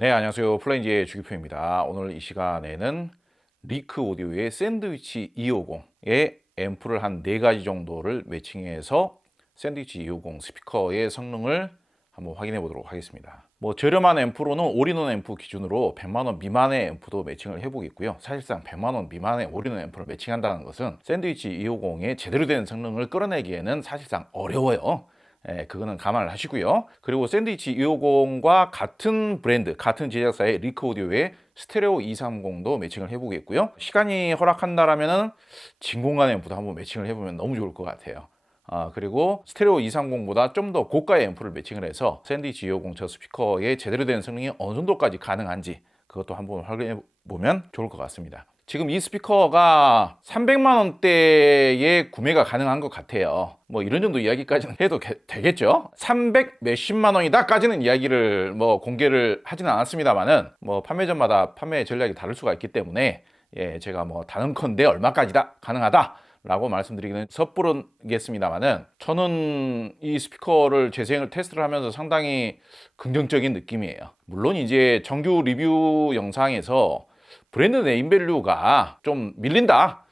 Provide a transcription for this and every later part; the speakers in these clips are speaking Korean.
네, 안녕하세요. 플레인지의 주기표입니다. 오늘 이 시간에는 리크 오디오의 샌드위치 250의 앰프를 한 4가지 정도를 매칭해서 샌드위치 250 스피커의 성능을 한번 확인해 보도록 하겠습니다. 저렴한 앰프로는 올인원 앰프 기준으로 100만 원 미만의 앰프도 매칭을 해보겠고요. 사실상 100만 원 미만의 올인원 앰프를 매칭한다는 것은 샌드위치 250의 제대로 된 성능을 끌어내기에는 사실상 어려워요. 그거는 감안을 하시고요. 그리고 샌드위치 250과 같은 브랜드, 같은 제작사의 리크 오디오의 스테레오 230도 매칭을 해보겠고요. 시간이 허락한다라면은 진공관 앰프도 한번 매칭을 해보면 너무 좋을 것 같아요. 그리고 스테레오 230보다 좀 더 고가의 앰프를 매칭을 해서 샌드위치 250 저 스피커의 제대로 된 성능이 어느 정도까지 가능한지 그것도 한번 확인해 보면 좋을 것 같습니다. 지금 이 스피커가 300만 원대에 구매가 가능한 것 같아요. 이런 정도 이야기까지는 해도 되겠죠. 300 몇십만 원이다까지는 이야기를 공개를 하지는 않았습니다만은 판매점마다 판매 전략이 다를 수가 있기 때문에 제가 단언컨대 얼마까지다 가능하다 라고 말씀드리기는 섣부르겠습니다만은 저는 이 스피커를 재생을 테스트를 하면서 상당히 긍정적인 느낌이에요. 물론 이제 정규 리뷰 영상에서 브랜드 네임밸류가 좀 밀린다,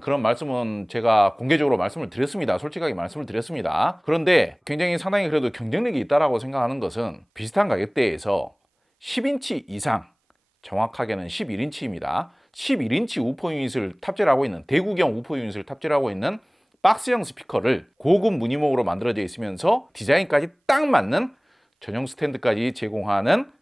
그런 말씀은 제가 공개적으로 말씀을 드렸습니다. 솔직하게 말씀을 드렸습니다. 그런데 굉장히 상당히 그래도 경쟁력이 있다라고 생각하는 것은 비슷한 가격대에서 10인치 이상, 정확하게는 11인치입니다. 11인치 우퍼 유닛을 탑재를 하고 있는, 대구경 우퍼 유닛을 탑재를 하고 있는 박스형 스피커를 고급 무늬목으로 만들어져 있으면서 디자인까지 딱 맞는 전용 스탠드까지 제공하는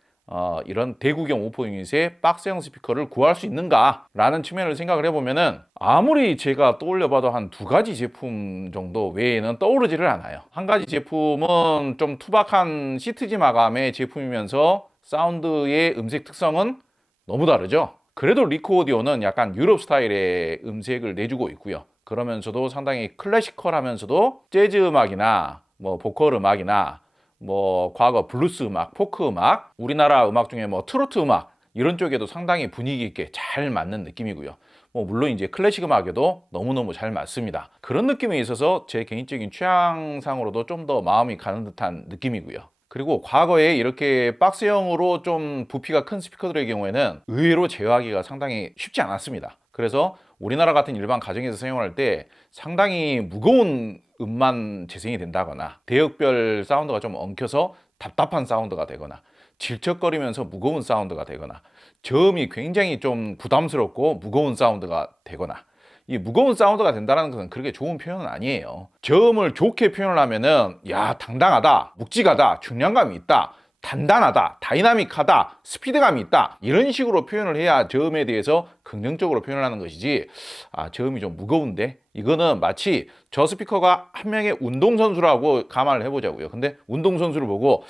이런 대구경 우퍼 유닛의 박스형 스피커를 구할 수 있는가라는 측면을 생각을 해보면은 아무리 제가 떠올려봐도 한 2가지 제품 정도 외에는 떠오르지를 않아요. 한 가지 제품은 좀 투박한 시트지 마감의 제품이면서 사운드의 음색 특성은 너무 다르죠. 그래도 리코 오디오는 약간 유럽 스타일의 음색을 내주고 있고요. 그러면서도 상당히 클래시컬하면서도 재즈 음악이나 보컬 음악이나 과거 블루스 음악, 포크 음악, 우리나라 음악 중에 트로트 음악 이런 쪽에도 상당히 분위기 있게 잘 맞는 느낌이고요. 물론 이제 클래식 음악에도 너무너무 잘 맞습니다. 그런 느낌에 있어서 제 개인적인 취향상으로도 좀 더 마음이 가는 듯한 느낌이고요. 그리고 과거에 이렇게 박스형으로 좀 부피가 큰 스피커들의 경우에는 의외로 제어하기가 상당히 쉽지 않았습니다. 그래서 우리나라 같은 일반 가정에서 사용할 때 상당히 무거운 음만 재생이 된다거나 대역별 사운드가 좀 엉켜서 답답한 사운드가 되거나 질척거리면서 무거운 사운드가 되거나 저음이 굉장히 좀 부담스럽고 무거운 사운드가 되거나, 이 무거운 사운드가 된다는 것은 그렇게 좋은 표현은 아니에요. 저음을 좋게 표현을 하면은 당당하다, 묵직하다, 중량감이 있다, 단단하다, 다이나믹하다, 스피드감이 있다, 이런 식으로 표현을 해야 저음에 대해서 긍정적으로 표현을 하는 것이지, 저음이 좀 무거운데, 이거는 마치 저 스피커가 한 명의 운동선수라고 감안을 해보자고요. 근데 운동선수를 보고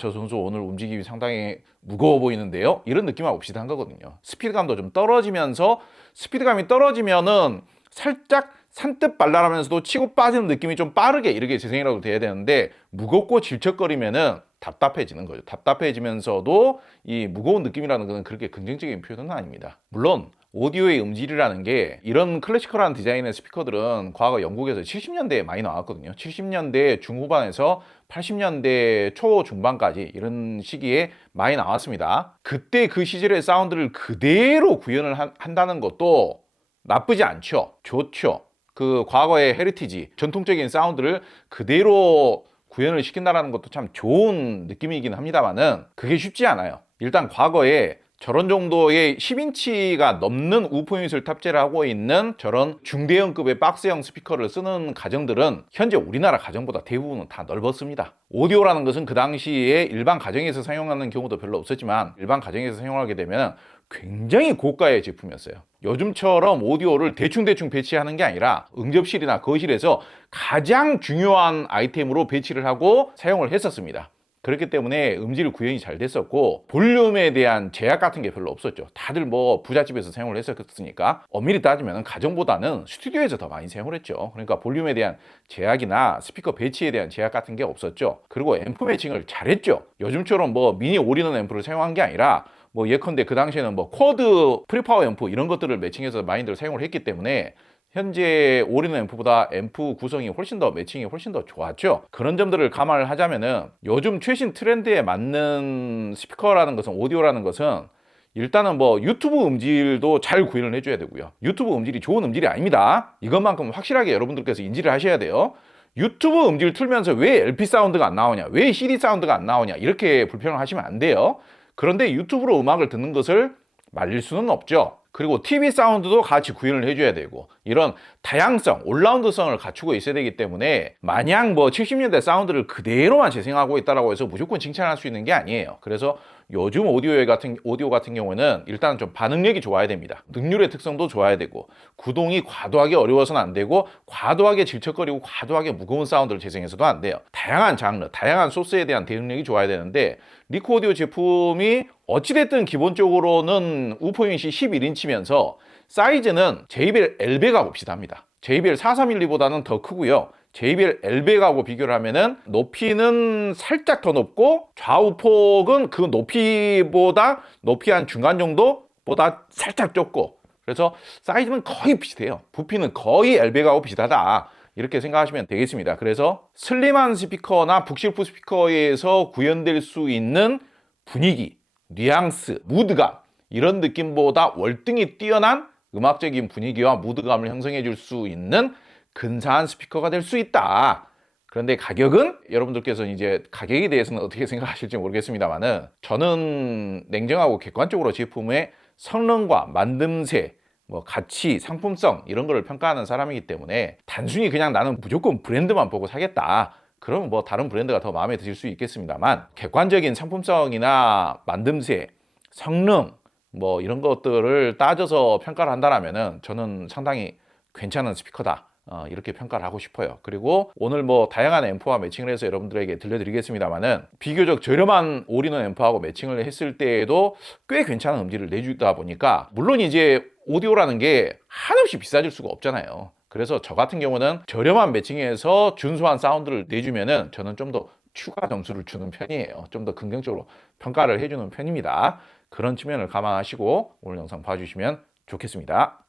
저 선수 오늘 움직임이 상당히 무거워 보이는데요, 이런 느낌하고 비슷한 거거든요. 스피드감도 좀 떨어지면서, 스피드감이 떨어지면은 살짝 산뜻 발랄하면서도 치고 빠지는 느낌이 좀 빠르게 이렇게 재생이라도 돼야 되는데, 무겁고 질척거리면은 답답해지는 거죠. 답답해지면서도 이 무거운 느낌이라는 것은 그렇게 긍정적인 표현은 아닙니다. 물론 오디오의 음질이라는 게, 이런 클래시컬한 디자인의 스피커들은 과거 영국에서 70년대에 많이 나왔거든요. 70년대 중후반에서 80년대 초중반까지 이런 시기에 많이 나왔습니다. 그때 그 시절의 사운드를 그대로 구현을 한다는 것도 나쁘지 않죠. 좋죠. 그 과거의 헤리티지, 전통적인 사운드를 그대로 구현을 시킨다는 것도 참 좋은 느낌이긴 합니다만은 그게 쉽지 않아요. 일단 과거에 저런 정도의 10인치가 넘는 우퍼 유닛을 탑재를 하고 있는 저런 중대형급의 박스형 스피커를 쓰는 가정들은 현재 우리나라 가정보다 대부분은 다 넓었습니다. 오디오라는 것은 그 당시에 일반 가정에서 사용하는 경우도 별로 없었지만, 일반 가정에서 사용하게 되면 굉장히 고가의 제품이었어요. 요즘처럼 오디오를 대충대충 배치하는 게 아니라 응접실이나 거실에서 가장 중요한 아이템으로 배치를 하고 사용을 했었습니다. 그렇기 때문에 음질 구현이 잘 됐었고, 볼륨에 대한 제약 같은 게 별로 없었죠. 다들 부잣집에서 사용을 했었으니까 엄밀히 따지면 가정보다는 스튜디오에서 더 많이 사용을 했죠. 그러니까 볼륨에 대한 제약이나 스피커 배치에 대한 제약 같은 게 없었죠. 그리고 앰프 매칭을 잘했죠. 요즘처럼 미니 올인원 앰프를 사용한 게 아니라 예컨대 그 당시에는 쿼드 프리파워 앰프 이런 것들을 매칭해서 많이들 사용을 했기 때문에 현재 올인원 앰프보다 앰프 구성이 훨씬 더 매칭이 훨씬 더 좋았죠. 그런 점들을 감안을 하자면은 요즘 최신 트렌드에 맞는 스피커라는 것은, 오디오라는 것은 일단은 뭐 유튜브 음질도 잘 구현을 해줘야 되고요. 유튜브 음질이 좋은 음질이 아닙니다. 이것만큼 확실하게 여러분들께서 인지를 하셔야 돼요. 유튜브 음질 틀면서 왜 LP 사운드가 안 나오냐, 왜 CD 사운드가 안 나오냐, 이렇게 불평을 하시면 안 돼요. 그런데 유튜브로 음악을 듣는 것을 말릴 수는 없죠. 그리고 TV 사운드도 같이 구현을 해줘야 되고, 이런 다양성, 올라운드성을 갖추고 있어야 되기 때문에 마냥 뭐 70년대 사운드를 그대로만 재생하고 있다고 해서 무조건 칭찬할 수 있는 게 아니에요. 그래서 요즘 오디오 같은 경우에는 일단 좀 반응력이 좋아야 됩니다. 능률의 특성도 좋아야 되고, 구동이 과도하게 어려워서는 안 되고, 과도하게 질척거리고 과도하게 무거운 사운드를 재생해서도 안 돼요. 다양한 장르, 다양한 소스에 대한 대응력이 좋아야 되는데, 리코 오디오 제품이 어찌됐든 기본적으로는 우퍼 유닛이 11인치면서 사이즈는 JBL 엘베하고 비슷합니다. JBL 4312보다는 더 크고요. JBL 엘베하고 비교를 하면은 높이는 살짝 더 높고, 좌우폭은 그 높이보다 높이 한 중간 정도보다 살짝 좁고, 그래서 사이즈는 거의 비슷해요. 부피는 거의 엘베하고 비슷하다, 이렇게 생각하시면 되겠습니다. 그래서 슬림한 스피커나 북실프 스피커에서 구현될 수 있는 분위기, 뉘앙스, 무드감, 이런 느낌보다 월등히 뛰어난 음악적인 분위기와 무드감을 형성해 줄 수 있는 근사한 스피커가 될 수 있다. 그런데 가격은, 여러분들께서 이제 가격에 대해서는 어떻게 생각하실지 모르겠습니다만은, 저는 냉정하고 객관적으로 제품의 성능과 만듦새, 뭐 가치, 상품성, 이런 거를 평가하는 사람이기 때문에, 단순히 그냥 나는 무조건 브랜드만 보고 사겠다, 그러면 뭐 다른 브랜드가 더 마음에 드실 수 있겠습니다만, 객관적인 상품성이나 만듦새, 성능, 뭐 이런 것들을 따져서 평가를 한다면은 저는 상당히 괜찮은 스피커다, 이렇게 평가를 하고 싶어요. 그리고 오늘 뭐 다양한 앰프와 매칭을 해서 여러분들에게 들려드리겠습니다만은, 비교적 저렴한 올인원 앰프하고 매칭을 했을 때에도 꽤 괜찮은 음질을 내주다 보니까, 물론 이제 오디오라는 게 한없이 비싸질 수가 없잖아요. 그래서 저 같은 경우는 저렴한 매칭에서 준수한 사운드를 내주면은 저는 좀 더 추가 점수를 주는 편이에요. 좀 더 긍정적으로 평가를 해주는 편입니다. 그런 측면을 감안하시고 오늘 영상 봐주시면 좋겠습니다.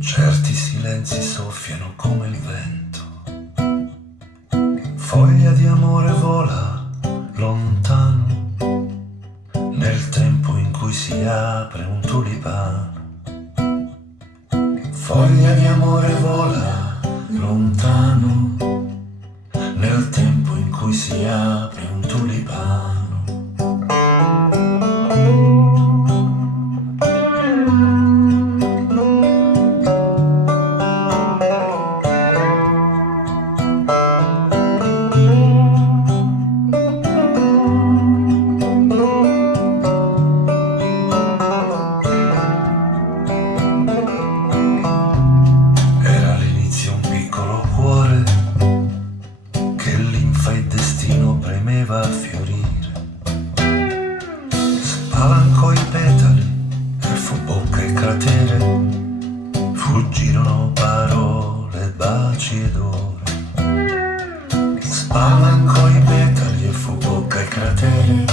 Certi silenzi soffiano come il vento, foglia di amore vola lontano, nel tempo in cui si apre un tulipano. Foglia di amore vola lontano, nel tempo in cui si apre un tulipano. A fiorire, spalancò i petali e fu bocca e cratere, fuggirono parole, baci ed ore. Spalancò i petali e fu bocca e cratere,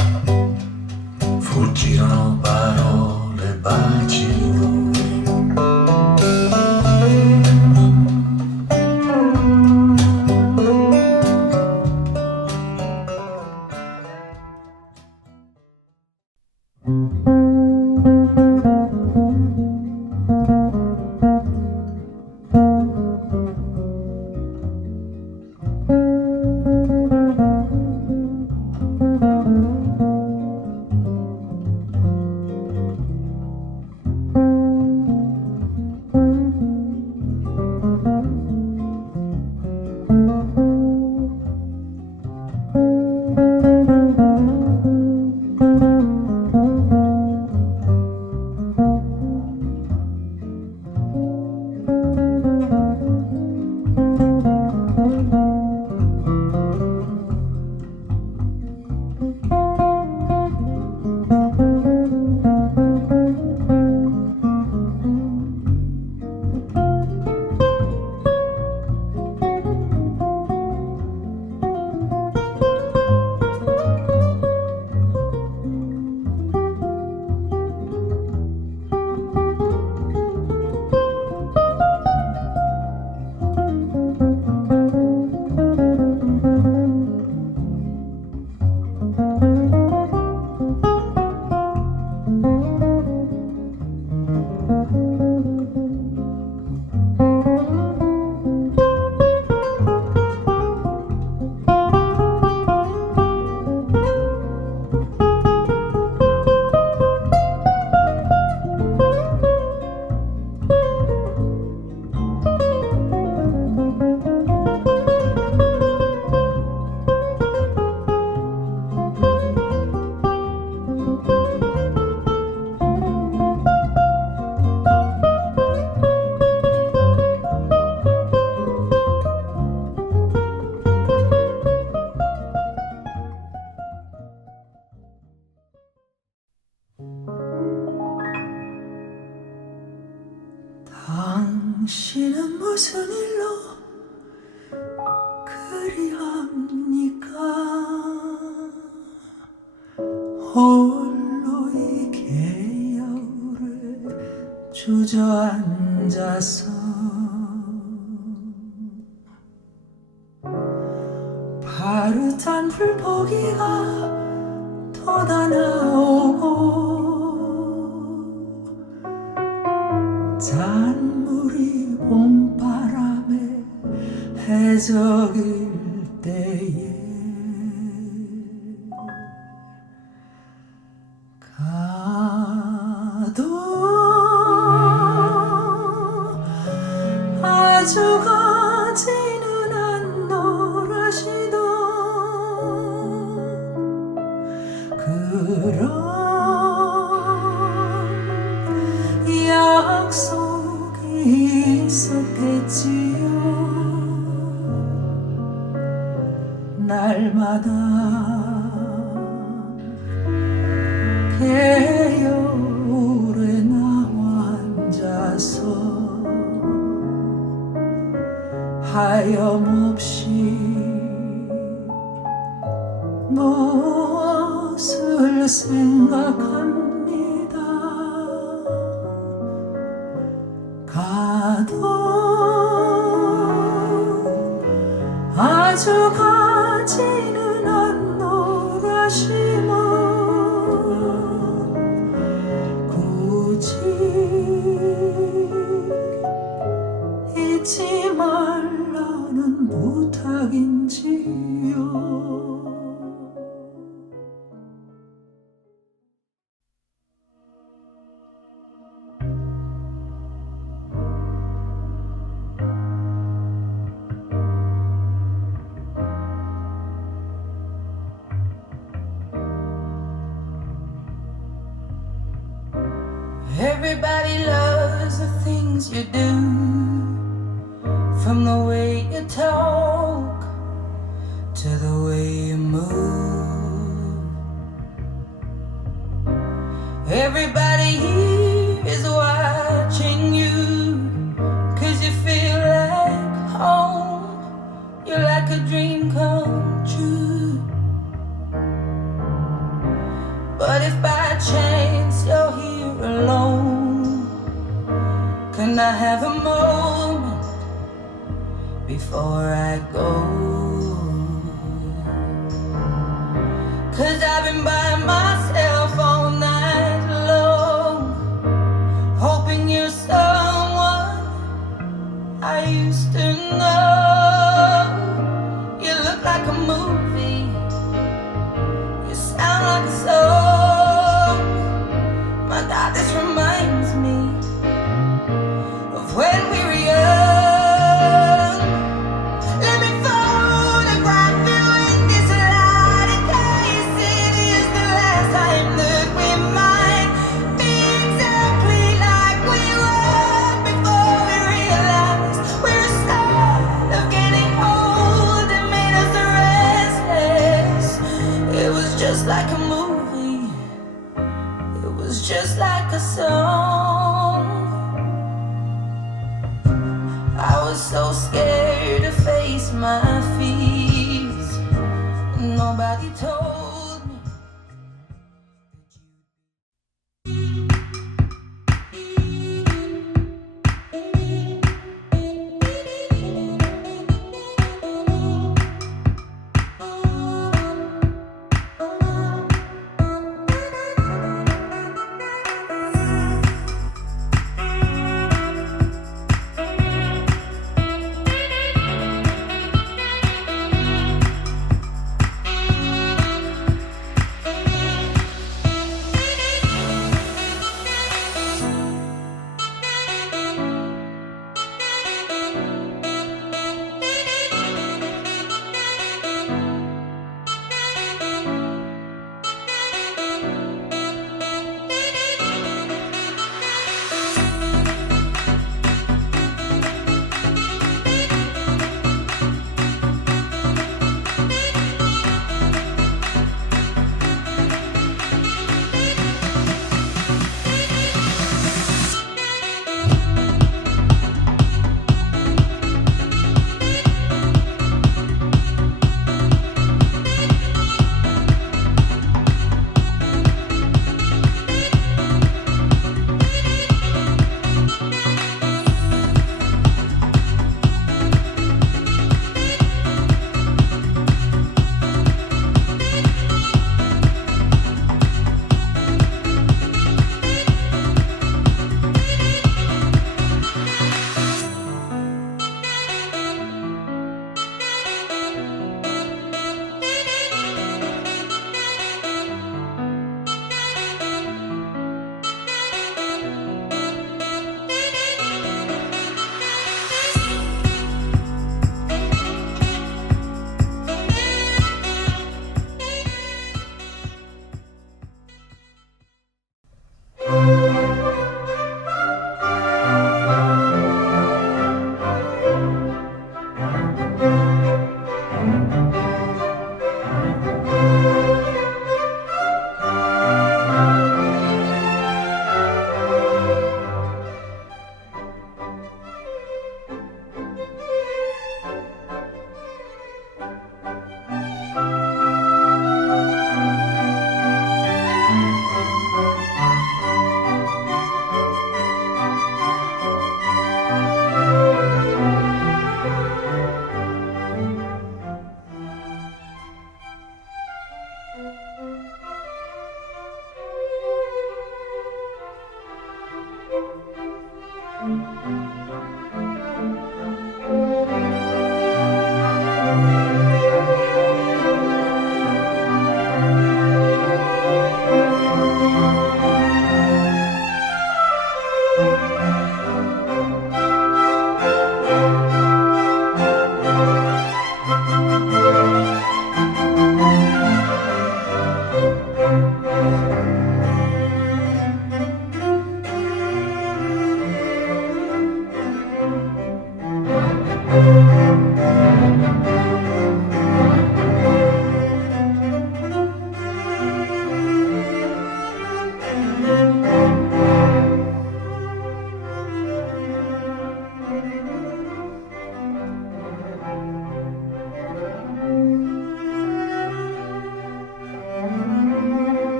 fuggirono parole, baci ed ore. 주저앉아서 파릇한 불고기가 돋아나오고 잔물이 봄바람에 해적일 때에 가도 아주 가지는 않노라시도 그런 약속이 있었겠지요. 날마다 개울에 나와 앉아서 하염없이 무엇을 생각합니다. 가도 아주 가지는 않노라시면 굳이 잊지 말라는 부탁인지요. Everybody loves the things you do, from the way you talk to the way you move. Everybody here is watching you, 'cause you feel like home. You're like a dream come true. But if by chance you're here alone, can I have a moment before I go? 'Cause I've been by myself all night long, hoping you're someone I used to know. You look like a movie, you sound like a song. My God, this reminds me of when we were young. Let me photograph you in this light, in case it is the last time that we might be exactly like we were before we realized we're scared of getting old. It made us restless. It was just like a movie, it was just like a song. I was so scared to face my fears. Nobody told me.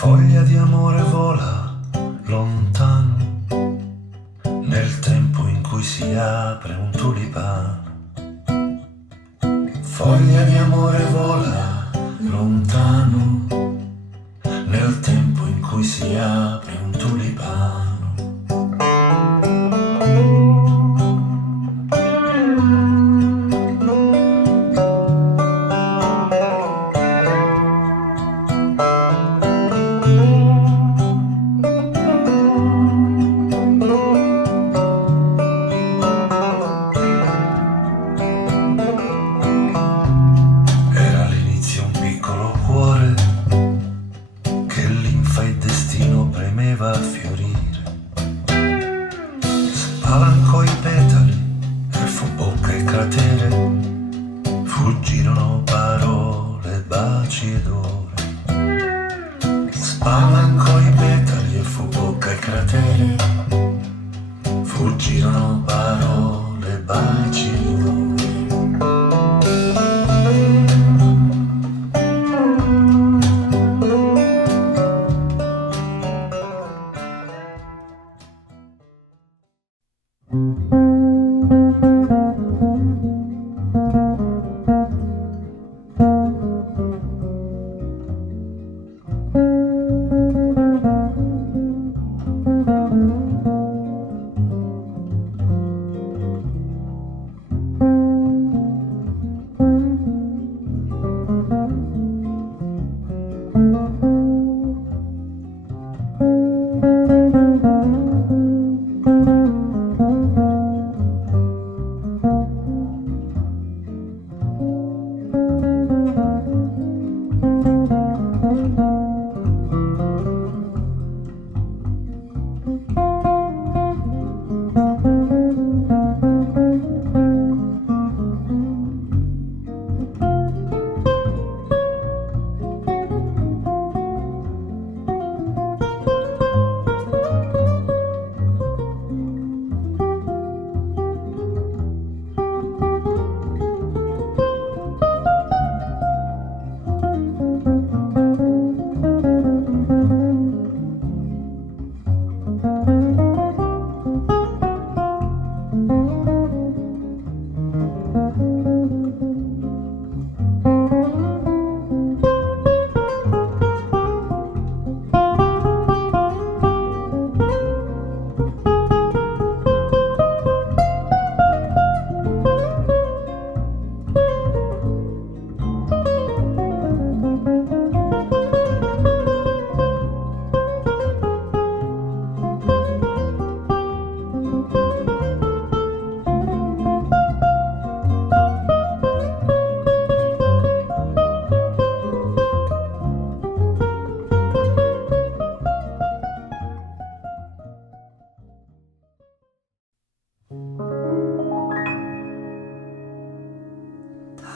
Foglia di amore vola lontano nel tempo in cui si apre un tulipano. Foglia di amore vola lontano nel tempo in cui si apre un tulipano. Era all'inizio un piccolo cuore che linfa e destino premeva a fiorire. Spalancò i petali e fu bocca e cratere, fuggirono parole, baci ed ore. Spalancò i petali e fu bocca e cratere, fuggirono parole, baci ed ore.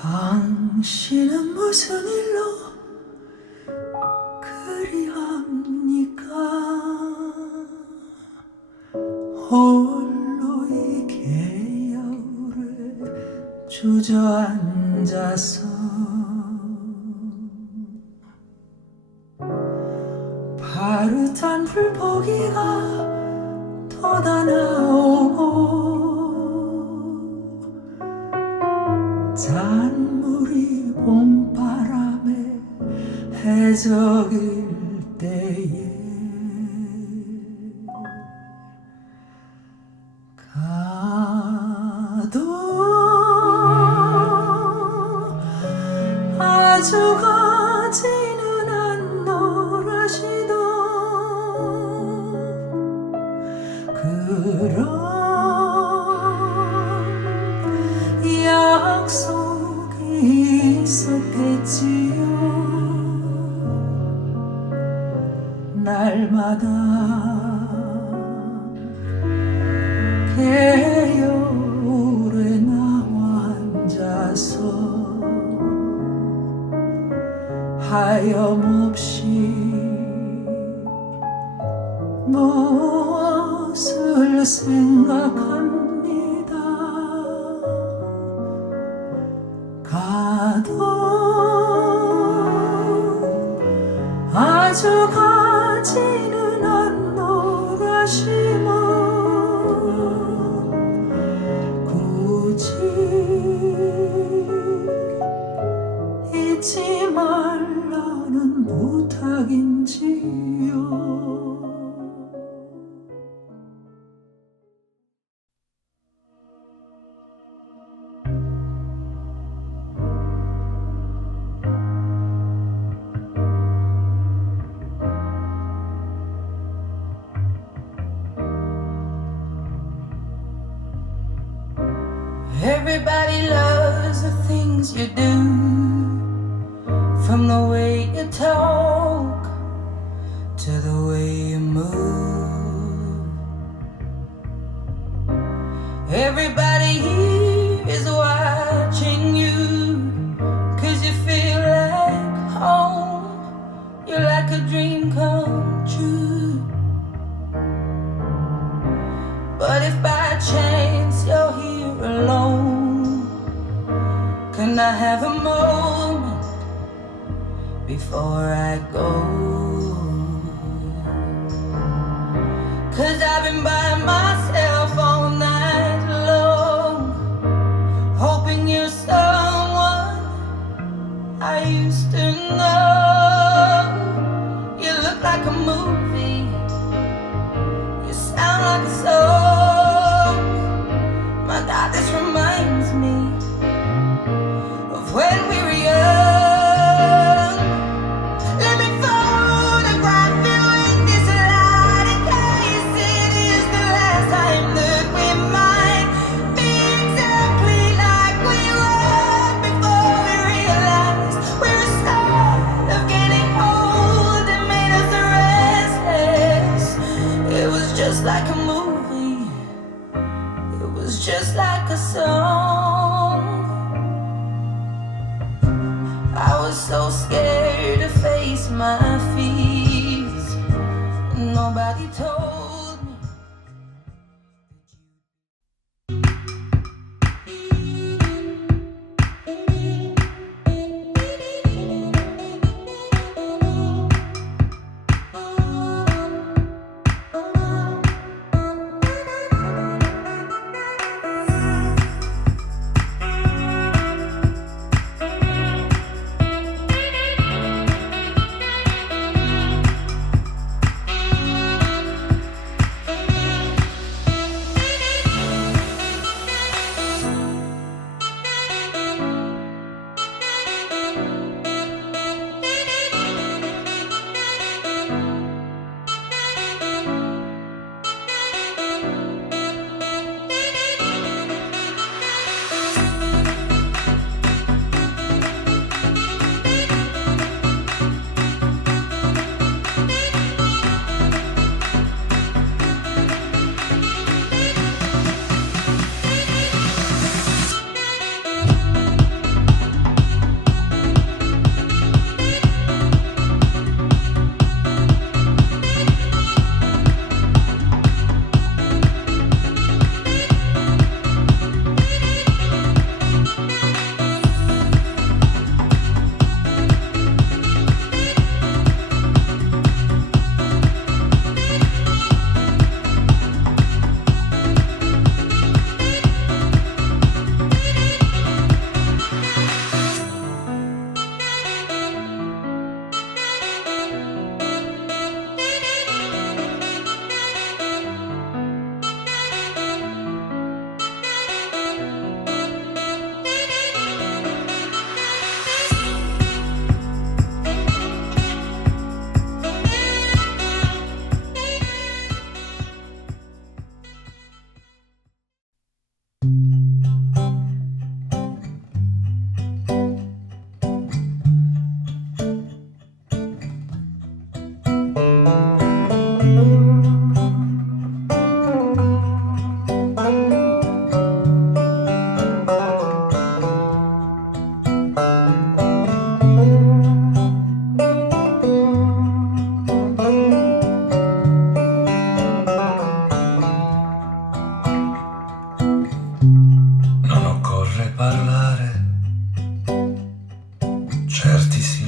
당신은 무슨 일로 그리합니까? 홀로 이 개울에 주저앉아서 파릇한 불고기가 돋아나오고 잔물이 봄바람에 해적일 때에 가도 아주 가지는 않노라시도 그런 약속이 있었겠지요. 날마다 개울에 나와 앉아서 하염없이 무엇을 생각합니다. 가도 아주 생각인지요. Everybody loves the things you do, from the way you talk to the way you move. Everybody here is watching you, 'cause you feel like home. You're like a dream come true. But if by chance you're here alone, can I have a moment before I go? 'Cause I've been by myself all night long, hoping you're someone I used to know. You look like a movie, you sound like a song. My God, this reminds me of when we were young. Let me photograph you in this light, in case it is the last time that we might be exactly like we were before we realized we're scared of getting old. It made us restless. It was just like a movie, it was just like a song. I was so scared to face my fears. Nobody told me.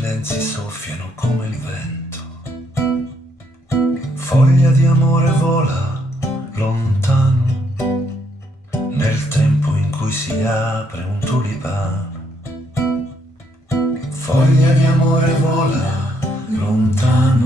silenzi soffiano come il vento. Foglia di amore vola lontano nel tempo in cui si apre un tulipano. Foglia di amore vola lontano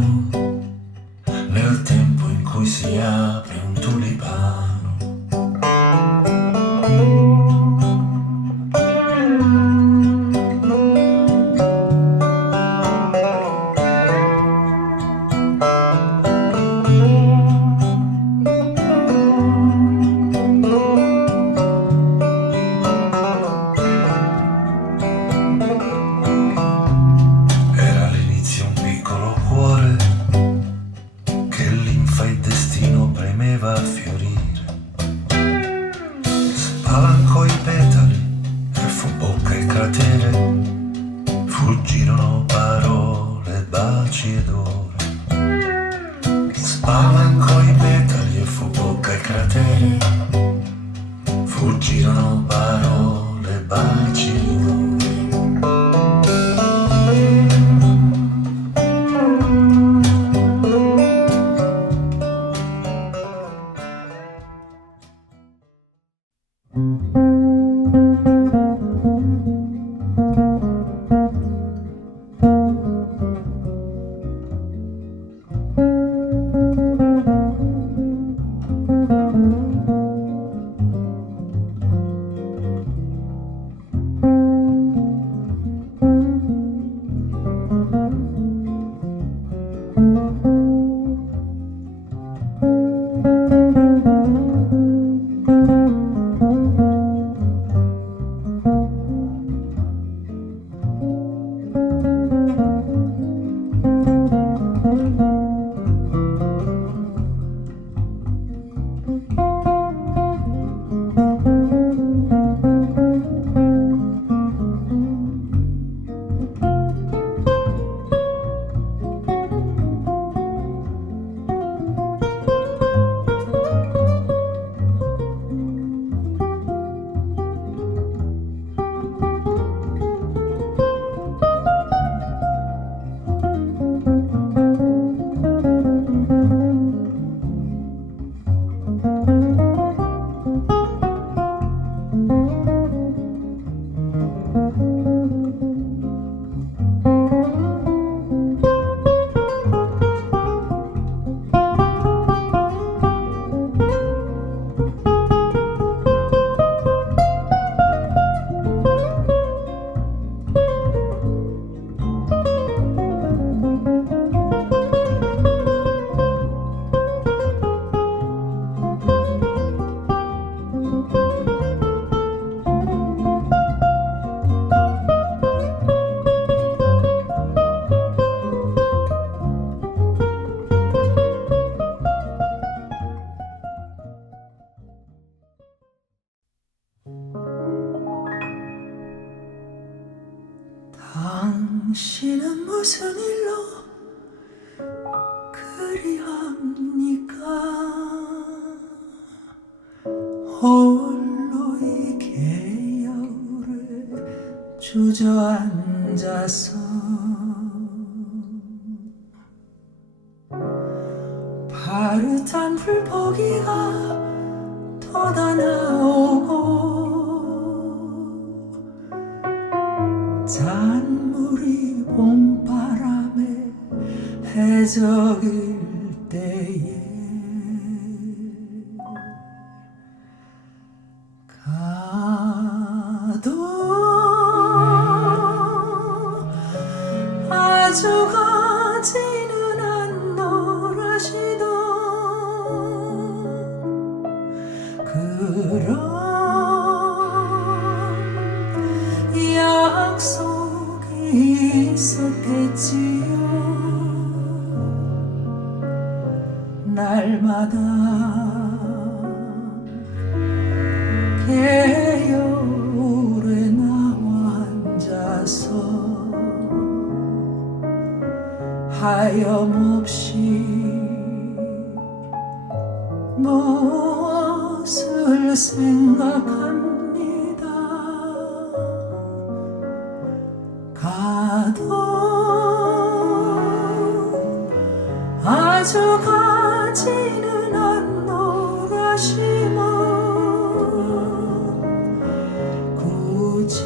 baci d'oro. Spalancò i petali e fu bocca e cratere. Fuggirono parole, baci d'oro. 당신은 무슨 일로 그리합니까? 홀로 이 개울에 주저앉아서 파릇한 불고기가 돋아나오고 잔물이 봄바람에 해적일 때에 가도 아주 가지는 않노라시도 그런 약속이 있었겠지요. 날마다 개울에 나와 앉아서 하염없이 무엇을 생각합니다. 가도 아주 가지는 않노라시면 굳이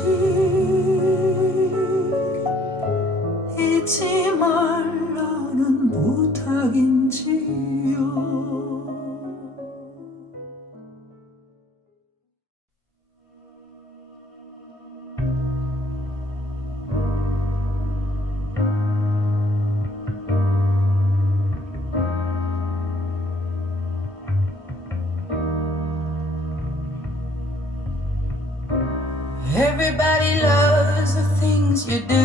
잊지 말라는 부탁인지요. Everybody loves the things you do,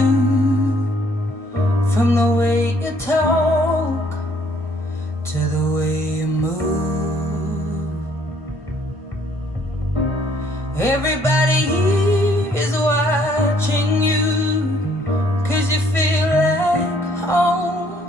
from the way you talk to the way you move. Everybody here is watching you, 'cause you feel like home.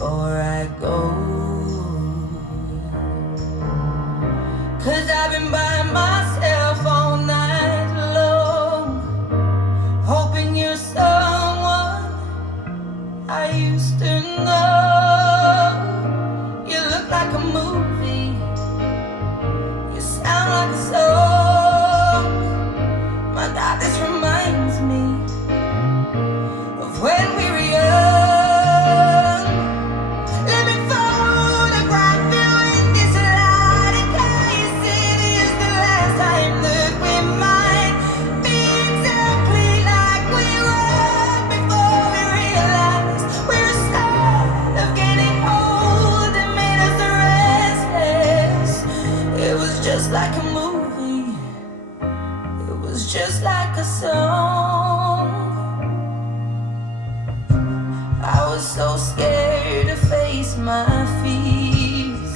before I go. 'Cause I've been by myself all night long, hoping you're someone I used to know. You look like a movie, you sound like a song. My God, this reminds me of when we were young. Let me photograph you in this light, in case it is the last time that we might be exactly like we were before we realized we're scared of getting old and made us restless. It was just like a movie, it was just like a song. I was so scared to face my fears.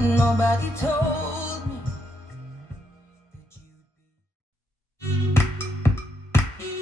Nobody told me that you'd be.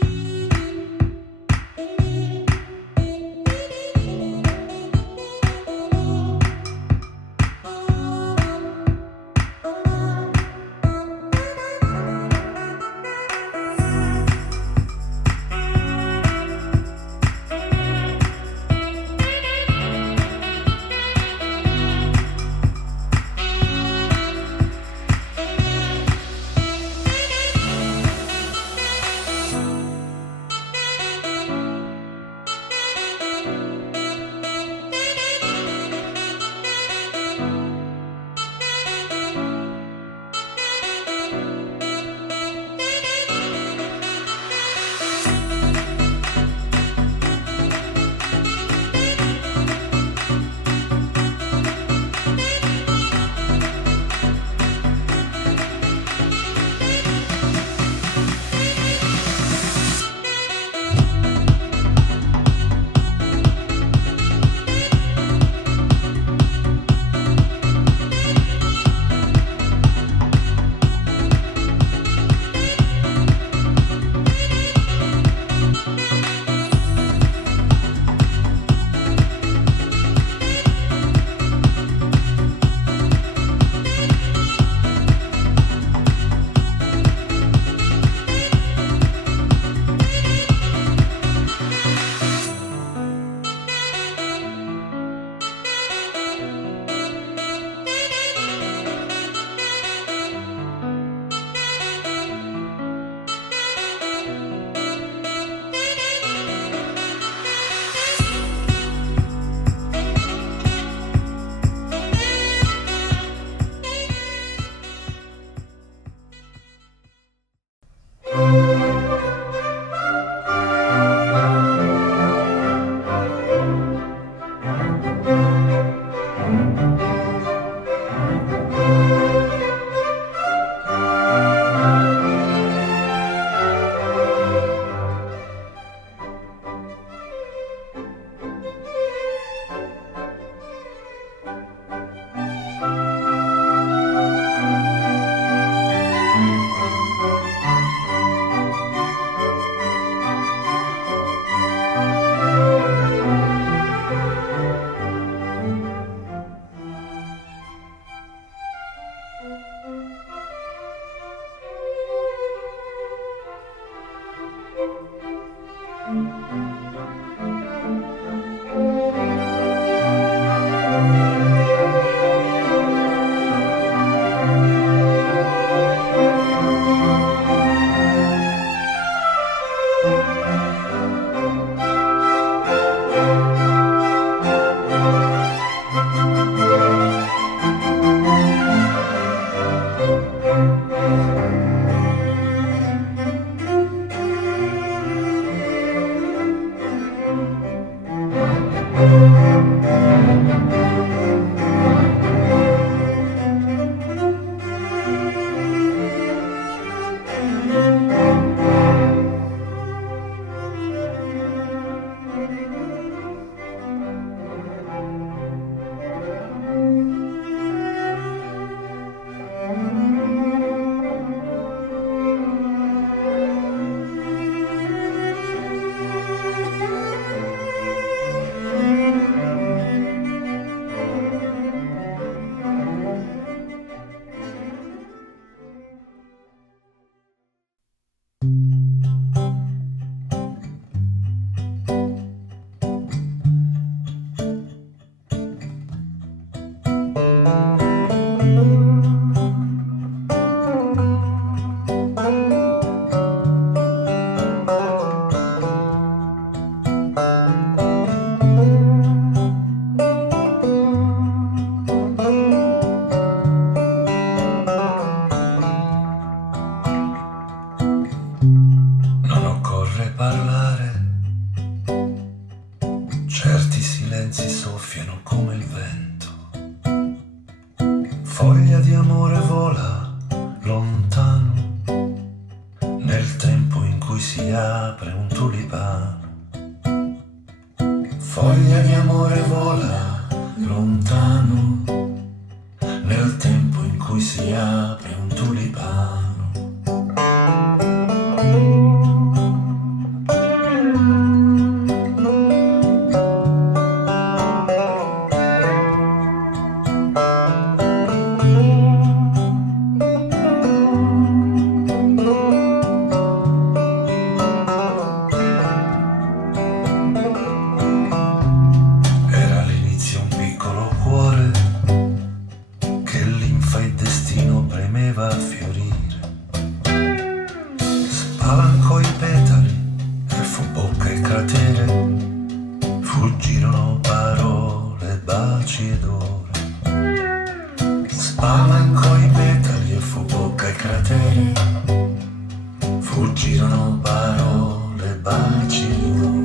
Non occorre parlare, certi silenzi soffiano come il vento. Foglia di amore vola lontano, nel tempo in cui si apre un tulipano. Foglia di amore vola lontano, nel tempo in cui si apre un tulipano. Era all'inizio un piccolo cuore che linfa e destino premeva a fiorire. Spalancò i petali e fu bocca e cratere. Fuggirono parole, baci ed ore. Spalancò i petali e fu bocca e cratere. Fuggirono parole, baci ed ore.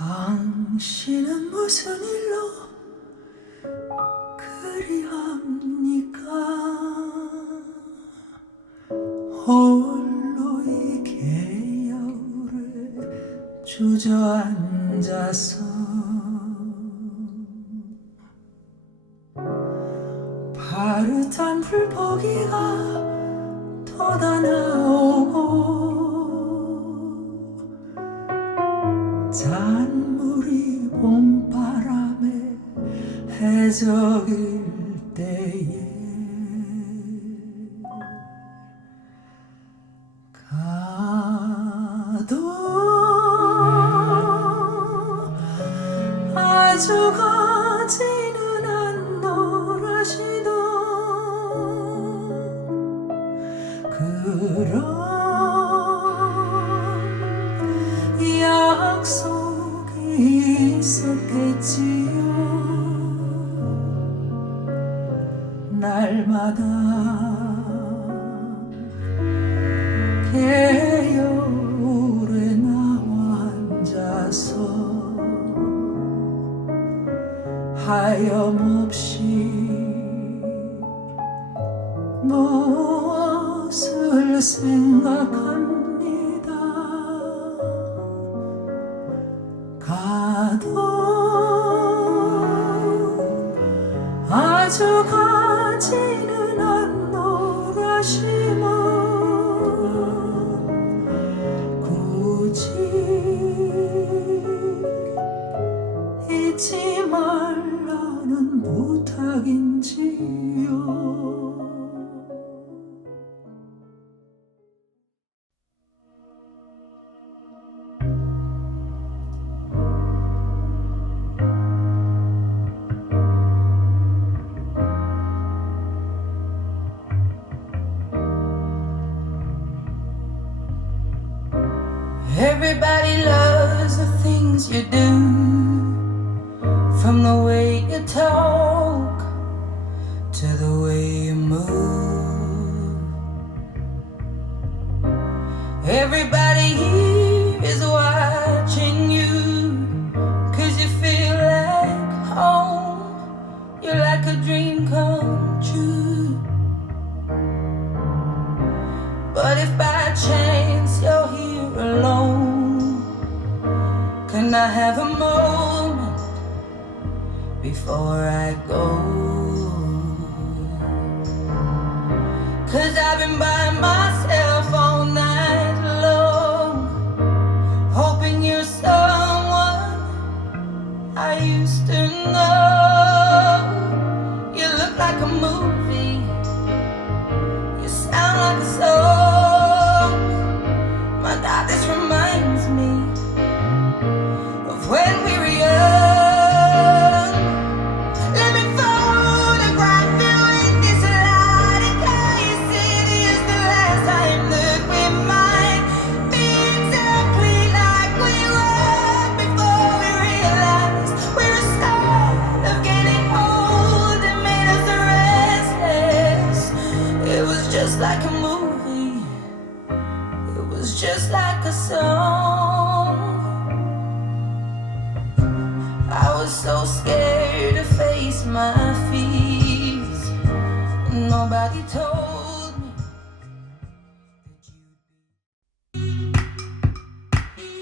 당신은 무슨 일로 그리합니까? 홀로 이 개울에 주저앉아서 파릇한 불고기가 돋아나오고 잔물이 봄바람에 해적일 때에 가도 아주 가지는 않노라시도 그런 약속이 있었겠지요. 날마다 개울에 나와 앉아서 하염없이 무엇을 생각합니다. 가도 아주 가지는 않노라심은 굳이 잊지 말라는 부탁인지요. Everybody loves the things you do, from the way you talk to the way you move. Everybody here is watching you, 'cause you feel like home. You're like a dream come true. But if by chance you're here alone, can I have a moment before I go? 'Cause I've been by myself all night long, hoping you're someone I used to know. You look like a movie, you sound like a song. My God, this reminds me of when we were young. Let me photograph you in this light, in case it is the last time that we might be exactly like we were before we realized we're a start of getting old and made us restless. It was just like a movie, it was just like a song. I was so scared to face my fears. Nobody told me that you'd be.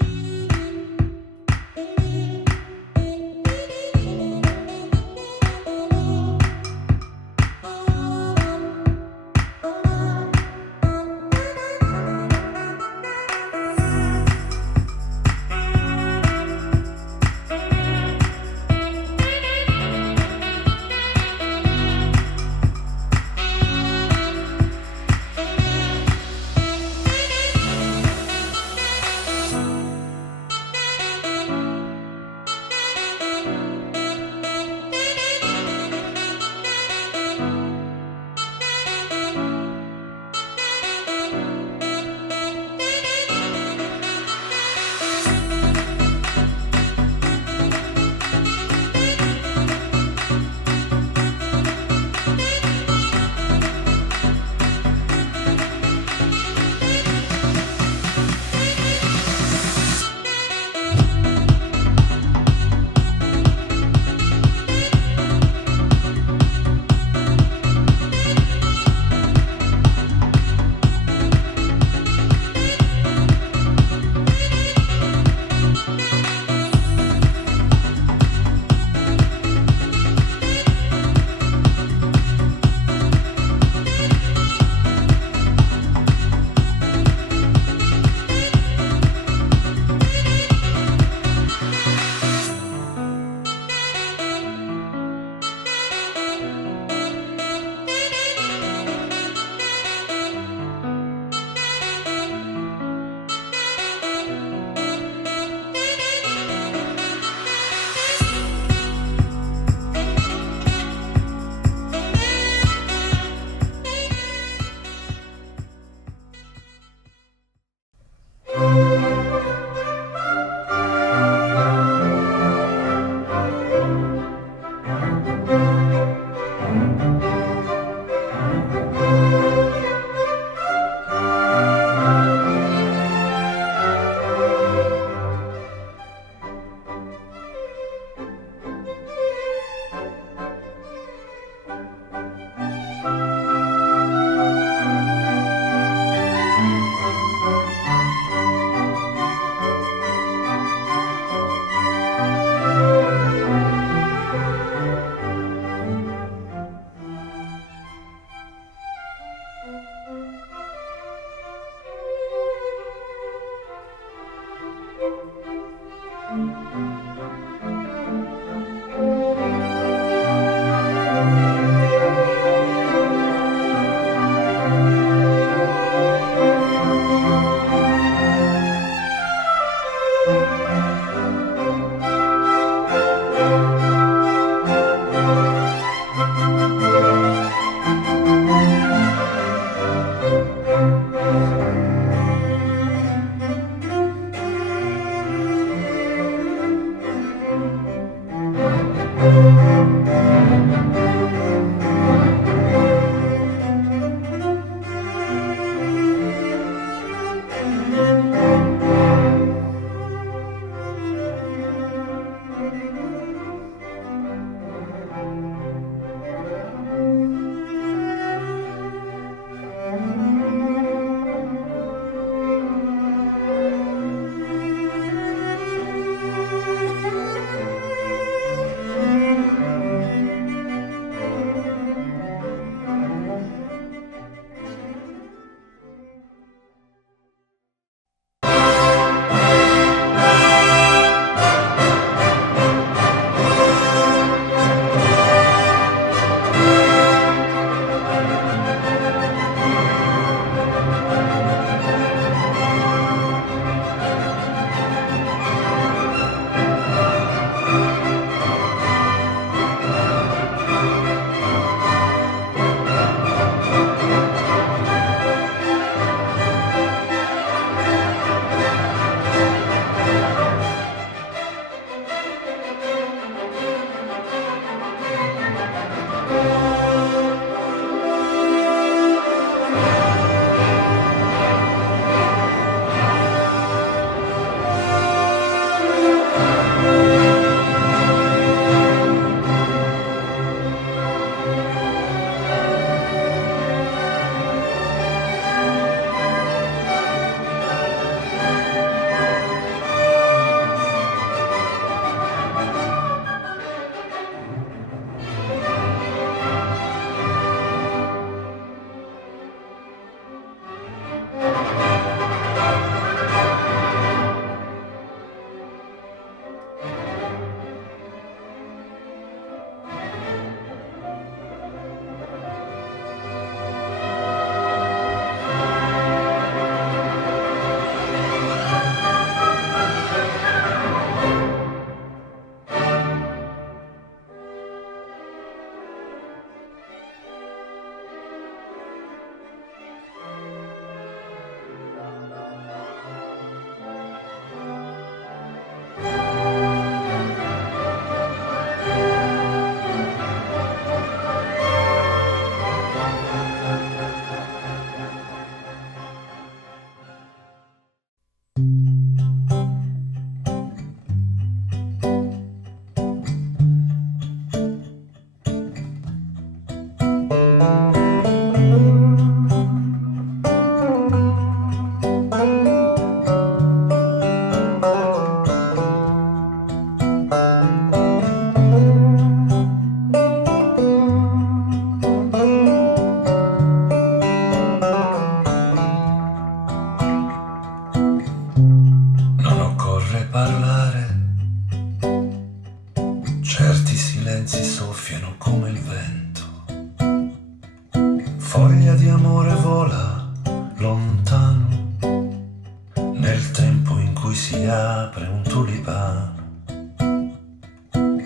apre un tulipano,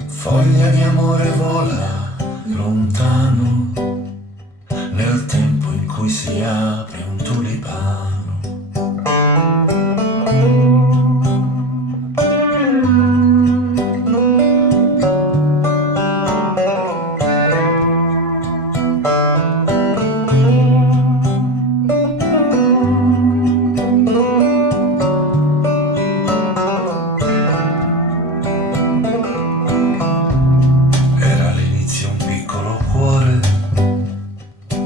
foglia di amore vola lontano, nel tempo in cui si apre un tulipano. Era all'inizio un piccolo cuore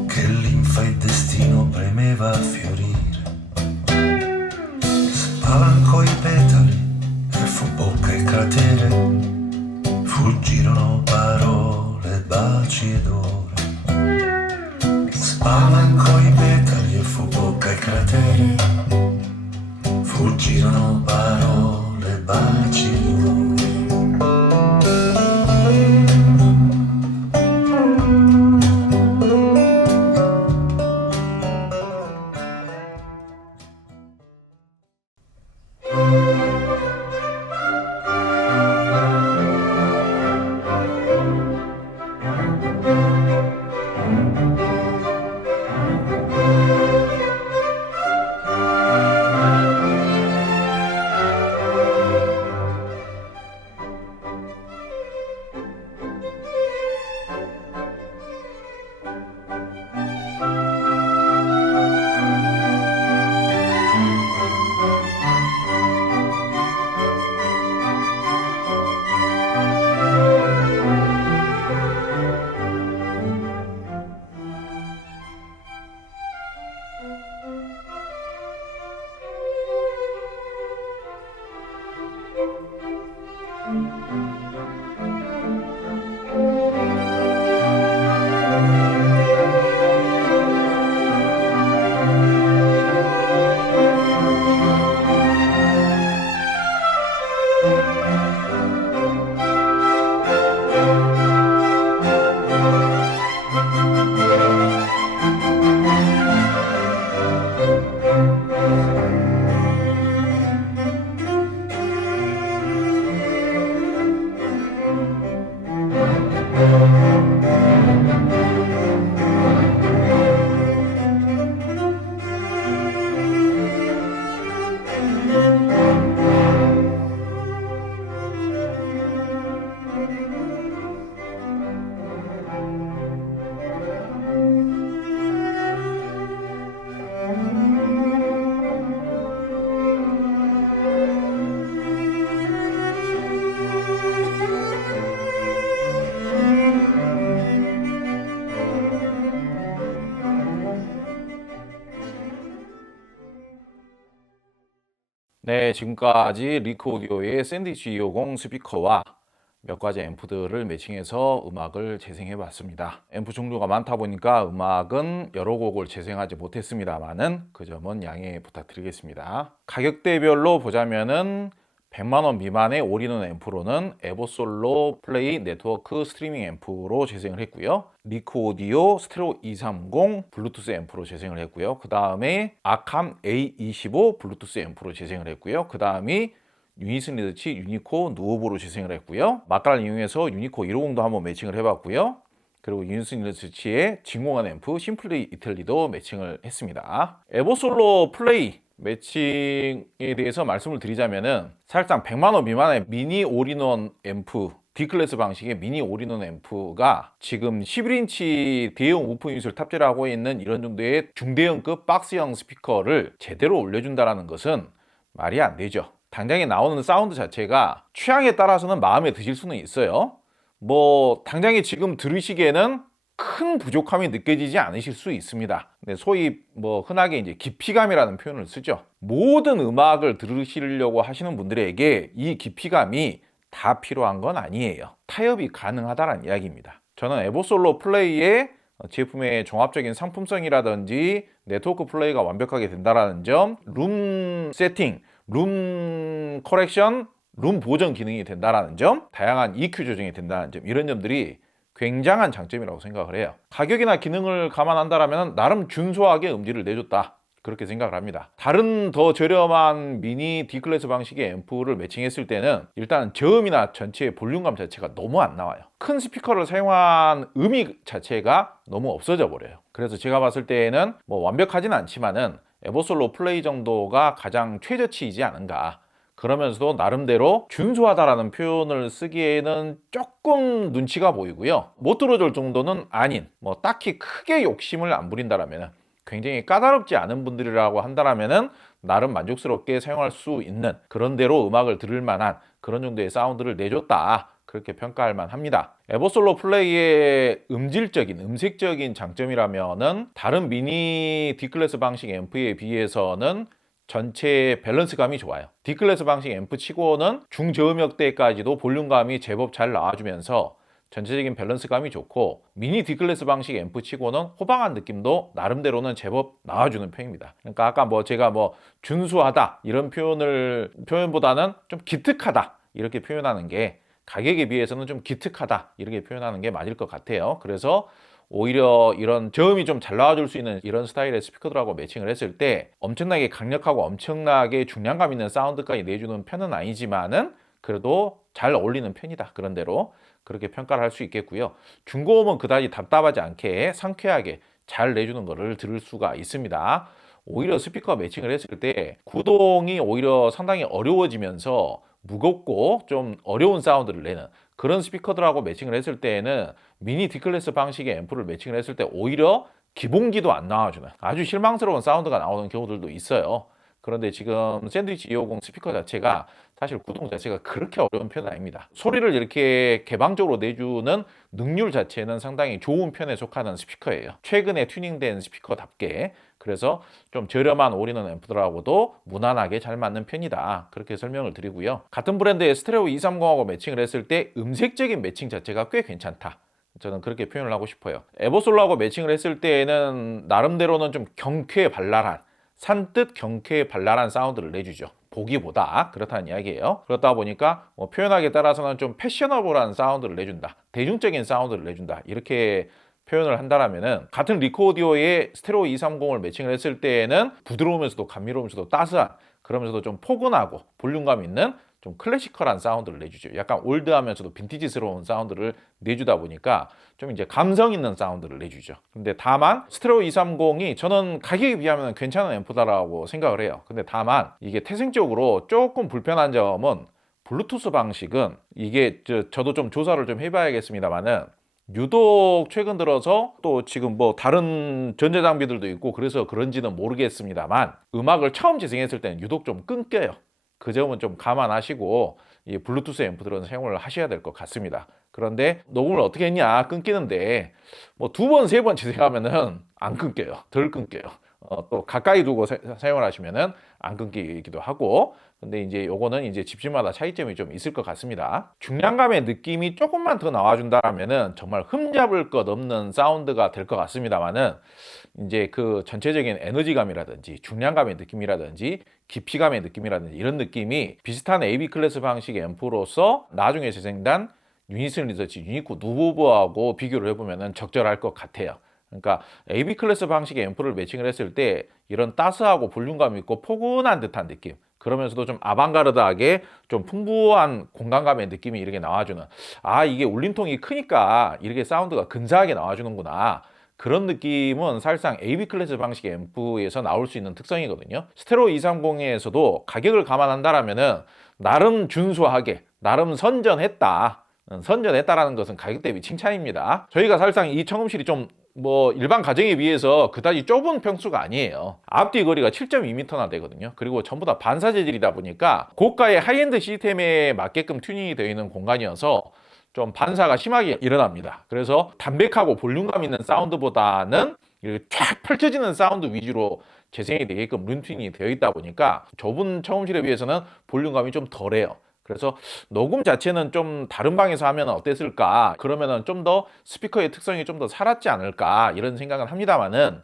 che linfa e destino premeva a fiorire. Spalancò i petali e fu bocca e cratere, fuggirono parole, baci ed ore. Spalancò i petali e fu bocca e cratere, fuggirono parole, baci ed ore. 네, 지금까지 리크 오디오의 샌드위치 250 스피커와 몇 가지 앰프들을 매칭해서 음악을 재생해 봤습니다. 앰프 종류가 많다 보니까 음악은 여러 곡을 재생하지 못했습니다만은 그 점은 양해 부탁드리겠습니다. 가격대별로 보자면은 100만 원 미만의 올인원 앰프로는 에버솔로 플레이 네트워크 스트리밍 앰프로 재생을 했고요. 리크 오디오 스테레오 230 블루투스 앰프로 재생을 했고요. 그 다음에 아캄 A25 블루투스 앰프로 재생을 했고요. 그 다음이 유니슨 리더치 유니코 누오보로 재생을 했고요. 마카를 이용해서 유니코 150도 한번 매칭을 해봤고요. 그리고 유니슨 리더치의 진공한 앰프 심플리 이탈리도 매칭을 했습니다. 에버솔로 플레이 매칭에 대해서 말씀을 드리자면은 사실상 100만 원 미만의 미니 올인원 앰프 D클래스 방식의 미니 올인원 앰프가 지금 11인치 대형 우프 유닛을 탑재를 하고 있는 이런 정도의 중대형급 박스형 스피커를 제대로 올려준다는 것은 말이 안 되죠. 당장에 나오는 사운드 자체가 취향에 따라서는 마음에 드실 수는 있어요. 뭐 당장에 지금 들으시기에는 큰 부족함이 느껴지지 않으실 수 있습니다. 소위 뭐 흔하게 이제 깊이감이라는 표현을 쓰죠. 모든 음악을 들으시려고 하시는 분들에게 이 깊이감이 다 필요한 건 아니에요. 타협이 가능하다는 이야기입니다. 저는 에버솔로 플레이의 제품의 종합적인 상품성이라든지 네트워크 플레이가 완벽하게 된다는 점, 룸 세팅, 룸 커렉션, 룸 보정 기능이 된다는 점, 다양한 EQ 조정이 된다는 점, 이런 점들이 굉장한 장점이라고 생각을 해요. 가격이나 기능을 감안한다면 나름 준수하게 음질을 내줬다. 그렇게 생각을 합니다. 다른 더 저렴한 미니 D클래스 방식의 앰프를 매칭했을 때는 일단 저음이나 전체의 볼륨감 자체가 너무 안 나와요. 큰 스피커를 사용한 의미 자체가 너무 없어져 버려요. 그래서 제가 봤을 때에는 뭐 완벽하진 않지만은 에버솔로 플레이 정도가 가장 최저치이지 않은가. 그러면서도 나름대로 준수하다라는 표현을 쓰기에는 조금 눈치가 보이고요. 못 들어줄 정도는 아닌, 뭐 딱히 크게 욕심을 안 부린다라면, 굉장히 까다롭지 않은 분들이라고 한다라면은 나름 만족스럽게 사용할 수 있는, 그런 대로 음악을 들을 만한 그런 정도의 사운드를 내줬다, 그렇게 평가할 만합니다. 에버솔로 플레이의 음질적인, 음색적인 장점이라면은 다른 미니 D클래스 방식 앰프에 비해서는 전체 밸런스감이 좋아요. D클래스 방식 앰프 치고는 중저음역대까지도 볼륨감이 제법 잘 나와주면서 전체적인 밸런스감이 좋고, 미니 D클래스 방식 앰프 치고는 호방한 느낌도 나름대로는 제법 나와주는 편입니다. 그러니까 아까 뭐 제가 뭐 준수하다 이런 표현보다는 좀 기특하다 이렇게 표현하는 게, 가격에 비해서는 좀 기특하다 이렇게 표현하는 게 맞을 것 같아요. 그래서 오히려 이런 저음이 좀 잘 나와줄 수 있는 이런 스타일의 스피커들하고 매칭을 했을 때 엄청나게 강력하고 엄청나게 중량감 있는 사운드까지 내주는 편은 아니지만은 그래도 잘 어울리는 편이다, 그런 대로 그렇게 평가를 할 수 있겠고요. 중고음은 그다지 답답하지 않게 상쾌하게 잘 내주는 것을 들을 수가 있습니다. 오히려 스피커 매칭을 했을 때 구동이 오히려 상당히 어려워지면서 무겁고 좀 어려운 사운드를 내는 그런 스피커들하고 매칭을 했을 때에는 미니 D클래스 방식의 앰프를 매칭을 했을 때 오히려 기본기도 안 나와주는 아주 실망스러운 사운드가 나오는 경우들도 있어요. 그런데 지금 샌드위치 250 스피커 자체가 사실 구동 자체가 그렇게 어려운 편은 아닙니다. 소리를 이렇게 개방적으로 내주는 능률 자체는 상당히 좋은 편에 속하는 스피커예요. 최근에 튜닝된 스피커답게. 그래서 좀 저렴한 올인원 앰프들하고도 무난하게 잘 맞는 편이다, 그렇게 설명을 드리고요. 같은 브랜드의 스테레오 230하고 매칭을 했을 때 음색적인 매칭 자체가 꽤 괜찮다, 저는 그렇게 표현을 하고 싶어요. 에버솔로하고 매칭을 했을 때에는 나름대로는 좀 경쾌발랄한, 산뜻 경쾌발랄한 사운드를 내주죠. 보기보다 그렇다는 이야기예요. 그렇다 보니까 뭐 표현하기에 따라서는 좀 패셔너블한 사운드를 내준다, 대중적인 사운드를 내준다, 이렇게 표현을 한다라면은 같은 리코오디오의 스테레오 230을 매칭을 했을 때에는 부드러우면서도 감미로우면서도 따스한, 그러면서도 좀 포근하고 볼륨감 있는 좀 클래시컬한 사운드를 내주죠. 약간 올드하면서도 빈티지스러운 사운드를 내주다 보니까 좀 이제 감성 있는 사운드를 내주죠. 근데 다만 스테레오 230이 저는 가격에 비하면 괜찮은 앰프다라고 생각을 해요. 근데 다만 이게 태생적으로 조금 불편한 점은 블루투스 방식은 이게 저도 좀 조사를 좀 해봐야겠습니다만은 유독 최근 들어서 또 지금 뭐 다른 전자장비들도 있고 그래서 그런지는 모르겠습니다만 음악을 처음 재생했을 때는 유독 좀 끊겨요. 그 점은 좀 감안하시고 이 블루투스 앰프들은 사용을 하셔야 될 것 같습니다. 그런데 녹음을 어떻게 했냐, 끊기는데 뭐 2번, 3번 재생하면은 안 끊겨요. 덜 끊겨요. 또 가까이 두고 사용을 하시면은 안 끊기기도 하고. 근데 이제 요거는 이제 집집마다 차이점이 좀 있을 것 같습니다. 중량감의 느낌이 조금만 더 나와준다면은 정말 흠잡을 것 없는 사운드가 될 것 같습니다만은 이제 그 전체적인 에너지감이라든지 중량감의 느낌이라든지 깊이감의 느낌이라든지 이런 느낌이 비슷한 AB 클래스 방식의 앰프로서 나중에 재생단 유니슨 리서치 유니코 누보브하고 비교를 해보면은 적절할 것 같아요. 그러니까 AB 클래스 방식의 앰프를 매칭을 했을 때 이런 따스하고 볼륨감 있고 포근한 듯한 느낌, 그러면서도 좀 아방가르드하게 좀 풍부한 공간감의 느낌이 이렇게 나와주는, 아 이게 울림통이 크니까 이렇게 사운드가 근사하게 나와주는구나, 그런 느낌은 사실상 AB 클래스 방식의 앰프에서 나올 수 있는 특성이거든요. 스테레오 230에서도 가격을 감안한다라면은 나름 준수하게, 나름 선전했다라는 것은 가격 대비 칭찬입니다. 저희가 사실상 이 청음실이 좀 뭐 일반 가정에 비해서 그다지 좁은 평수가 아니에요. 앞뒤 거리가 7.2m나 되거든요. 그리고 전부 다 반사 재질이다 보니까 고가의 하이엔드 시스템에 맞게끔 튜닝이 되어 있는 공간이어서 좀 반사가 심하게 일어납니다. 그래서 담백하고 볼륨감 있는 사운드보다는 이렇게 쫙 펼쳐지는 사운드 위주로 재생이 되게끔 룬튜닝이 되어 있다 보니까 좁은 청음실에 비해서는 볼륨감이 좀 덜해요. 그래서 녹음 자체는 좀 다른 방에서 하면 어땠을까, 그러면은 좀 더 스피커의 특성이 좀 더 살았지 않을까, 이런 생각은 합니다만은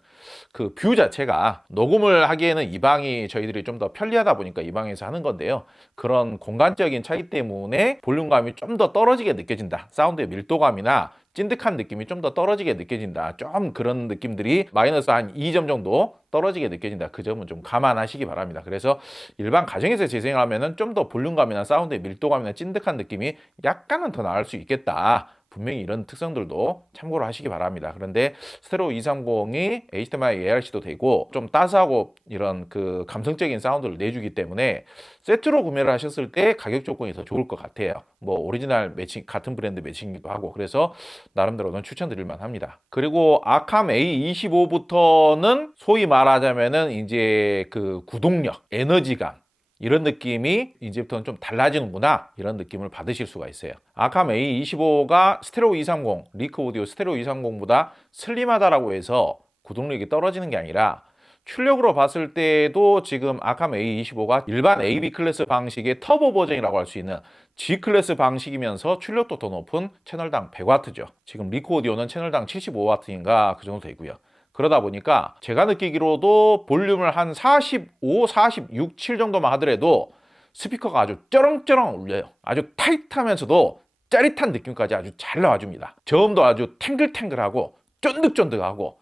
그 뷰 자체가 녹음을 하기에는 이 방이 저희들이 좀 더 편리하다 보니까 이 방에서 하는 건데요. 그런 공간적인 차이 때문에 볼륨감이 좀 더 떨어지게 느껴진다, 사운드의 밀도감이나 찐득한 느낌이 좀 더 떨어지게 느껴진다. 좀 그런 느낌들이 마이너스 한 2점 정도 떨어지게 느껴진다. 그 점은 좀 감안하시기 바랍니다. 그래서 일반 가정에서 재생을 하면은 좀 더 볼륨감이나 사운드의 밀도감이나 찐득한 느낌이 약간은 더 나을 수 있겠다. 분명히 이런 특성들도 참고를 하시기 바랍니다. 그런데 스테레오 230이 HDMI ARC도 되고 좀 따스하고 이런 그 감성적인 사운드를 내주기 때문에 세트로 구매를 하셨을 때 가격 조건이 더 좋을 것 같아요. 뭐 오리지널 매칭 같은 브랜드 매칭이기도 하고 그래서 나름대로는 추천드릴 만합니다. 그리고 아캄 A25부터는 소위 말하자면은 이제 그 구동력, 에너지감 이런 느낌이 이제부터는 좀 달라지는구나 이런 느낌을 받으실 수가 있어요. 아캄 A25가 스테레오 230, 리크 오디오 스테레오 230보다 슬림하다라고 해서 구동력이 떨어지는 게 아니라 출력으로 봤을 때도 지금 아캄 A25가 일반 AB 클래스 방식의 터보 버전이라고 할 수 있는 G 클래스 방식이면서 출력도 더 높은 채널당 100W죠. 지금 리크 오디오는 채널당 75W인가 그 정도 되고요. 그러다 보니까 제가 느끼기로도 볼륨을 한 45, 46, 7 정도만 하더라도 스피커가 아주 쩌렁쩌렁 울려요. 아주 타이트하면서도 짜릿한 느낌까지 아주 잘 나와줍니다. 저음도 아주 탱글탱글하고 쫀득쫀득하고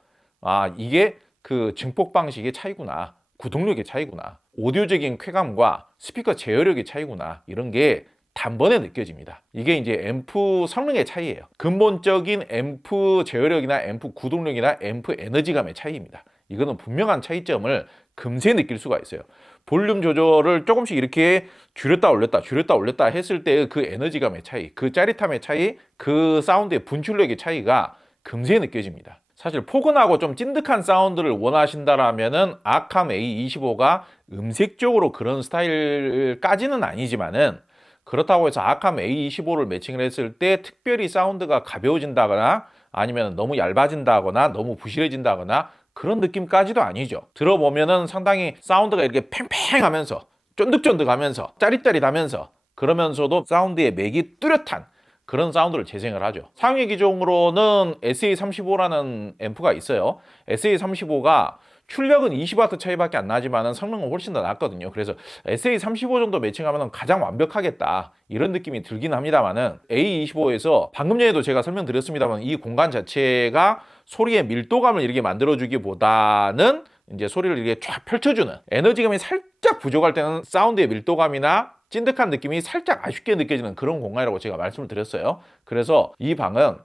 이게 그 증폭 방식의 차이구나. 구동력의 차이구나. 오디오적인 쾌감과 스피커 제어력의 차이구나. 이런 게 단번에 느껴집니다. 이게 이제 앰프 성능의 차이예요. 근본적인 앰프 제어력이나 앰프 구동력이나 앰프 에너지감의 차이입니다. 이거는 분명한 차이점을 금세 느낄 수가 있어요. 볼륨 조절을 조금씩 이렇게 줄였다 올렸다 했을 때 그 에너지감의 차이, 그 짜릿함의 차이, 그 사운드의 분출력의 차이가 금세 느껴집니다. 사실 포근하고 좀 찐득한 사운드를 원하신다라면은 아캄 A25가 음색적으로 그런 스타일까지는 아니지만은 그렇다고 해서 아캄 A25를 매칭을 했을 때 특별히 사운드가 가벼워진다거나 아니면 너무 얇아진다거나 너무 부실해진다거나 그런 느낌까지도 아니죠. 들어보면은 상당히 사운드가 이렇게 팽팽하면서 쫀득쫀득하면서 짜릿짜릿하면서 그러면서도 사운드의 맥이 뚜렷한 그런 사운드를 재생을 하죠. 상위 기종으로는 SA35라는 앰프가 있어요. SA35가 출력은 20W 차이밖에 안 나지만 성능은 훨씬 더 낮거든요. 그래서 SA35 정도 매칭하면 가장 완벽하겠다 이런 느낌이 들긴 합니다만은 A25에서 방금 전에도 제가 설명드렸습니다만 이 공간 자체가 소리의 밀도감을 이렇게 만들어주기보다는 이제 소리를 이렇게 쫙 펼쳐주는 에너지감이 살짝 부족할 때는 사운드의 밀도감이나 찐득한 느낌이 살짝 아쉽게 느껴지는 그런 공간이라고 제가 말씀을 드렸어요. 그래서 이 방은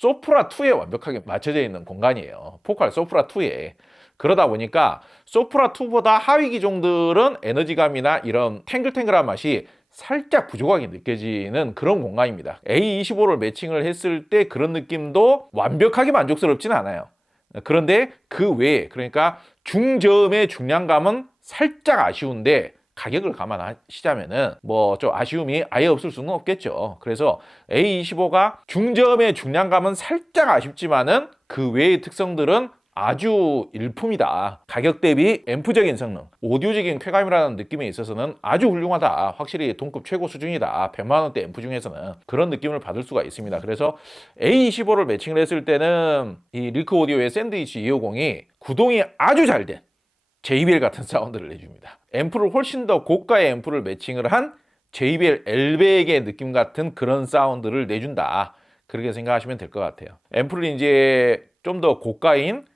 소프라2에 완벽하게 맞춰져 있는 공간이에요. 포칼 소프라2에. 그러다 보니까 소프라2보다 하위 기종들은 에너지감이나 이런 탱글탱글한 맛이 살짝 부족하게 느껴지는 그런 공간입니다. A25를 매칭을 했을 때 그런 느낌도 완벽하게 만족스럽지는 않아요. 그런데 그 외에 그러니까 중저음의 중량감은 살짝 아쉬운데 가격을 감안하시자면은 뭐 좀 아쉬움이 아예 없을 수는 없겠죠. 그래서 A25가 중저음의 중량감은 살짝 아쉽지만은 그 외의 특성들은 아주 일품이다. 가격 대비 앰프적인 성능, 오디오적인 쾌감이라는 느낌에 있어서는 아주 훌륭하다. 확실히 동급 최고 수준이다. 100만 원대 앰프 중에서는 그런 느낌을 받을 수가 있습니다. 그래서 A25를 매칭을 했을 때는 이 리크 오디오의 샌드위치 250이 구동이 아주 잘 된 JBL 같은 사운드를 내줍니다. 앰프를 훨씬 더 고가의 앰프를 매칭을 한 JBL 엘백의 느낌 같은 그런 사운드를 내준다. 그렇게 생각하시면 될 것 같아요. 앰프를 이제 좀 더 고가인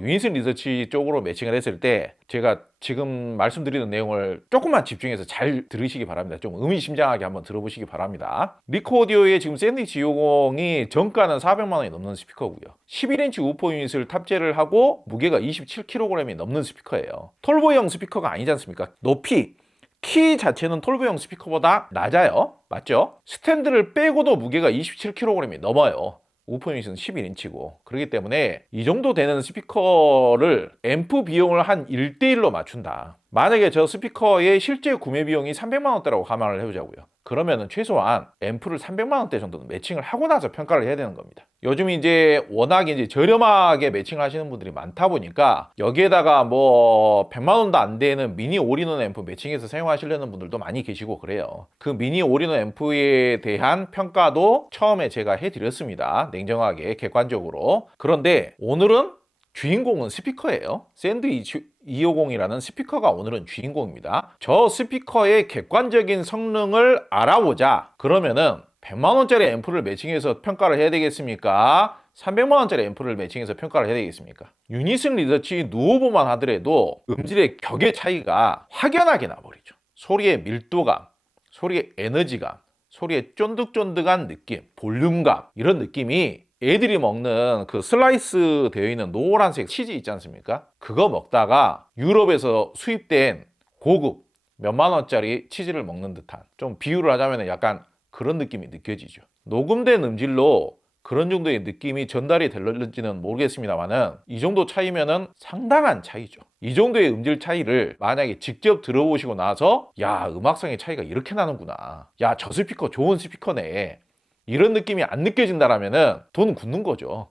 유니슨 리서치 쪽으로 매칭을 했을 때 제가 지금 말씀드리는 내용을 조금만 집중해서 잘 들으시기 바랍니다. 좀 의미심장하게 한번 들어보시기 바랍니다. 리크 오디오의 지금 샌드위치 250이 정가는 400만 원이 넘는 스피커고요. 11인치 우퍼 유닛을 탑재를 하고 무게가 27kg이 넘는 스피커예요. 톨보이형 스피커가 아니지 않습니까? 높이 키 자체는 톨보이형 스피커보다 낮아요. 맞죠? 스탠드를 빼고도 무게가 27kg이 넘어요. 우퍼 유닛은 11인치고 그렇기 때문에 이 정도 되는 스피커를 앰프 비용을 한 1대1로 맞춘다. 만약에 저 스피커의 실제 구매 비용이 300만 원대라고 감안을 해보자고요. 그러면은 최소한 앰프를 300만 원대 정도는 매칭을 하고 나서 평가를 해야 되는 겁니다. 요즘 이제 워낙 이제 저렴하게 매칭을 하시는 분들이 많다 보니까 여기에다가 뭐 100만 원도 안 되는 미니 올인원 앰프 매칭해서 사용하시려는 분들도 많이 계시고 그래요. 그 미니 올인원 앰프에 대한 평가도 처음에 제가 해드렸습니다. 냉정하게 객관적으로. 그런데 오늘은 주인공은 스피커예요. 샌드위치 250이라는 스피커가 오늘은 주인공입니다. 저 스피커의 객관적인 성능을 알아보자. 그러면은 100만 원짜리 앰프를 매칭해서 평가를 해야 되겠습니까? 300만 원짜리 앰프를 매칭해서 평가를 해야 되겠습니까? 유니슨 리서치 누오보만 하더라도 음질의 격의 차이가 확연하게 나버리죠. 소리의 밀도감, 소리의 에너지감, 소리의 쫀득쫀득한 느낌, 볼륨감, 이런 느낌이 애들이 먹는 그 슬라이스 되어 있는 노란색 치즈 있지 않습니까? 그거 먹다가 유럽에서 수입된 고급 몇만 원짜리 치즈를 먹는 듯한, 좀 비유를 하자면 약간 그런 느낌이 느껴지죠. 녹음된 음질로 그런 정도의 느낌이 전달이 될는지는 모르겠습니다만은 이 정도 차이면은 상당한 차이죠. 이 정도의 음질 차이를 만약에 직접 들어보시고 나서 야, 음악성의 차이가 이렇게 나는구나, 야, 저 스피커 좋은 스피커네, 이런 느낌이 안 느껴진다라면은 돈 굳는 거죠.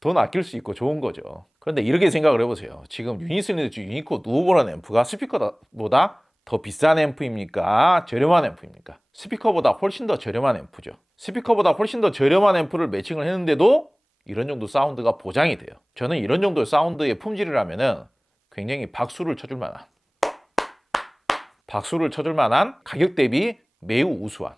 돈 아낄 수 있고 좋은 거죠. 그런데 이렇게 생각을 해보세요. 지금 유니슨 리서치 유니코 누오보라는 앰프가 스피커보다 더 비싼 앰프입니까? 저렴한 앰프입니까? 스피커보다 훨씬 더 저렴한 앰프죠. 스피커보다 훨씬 더 저렴한 앰프를 매칭을 했는데도 이런 정도 사운드가 보장이 돼요. 저는 이런 정도의 사운드의 품질이라면은 굉장히 박수를 쳐줄 만한 가격 대비 매우 우수한,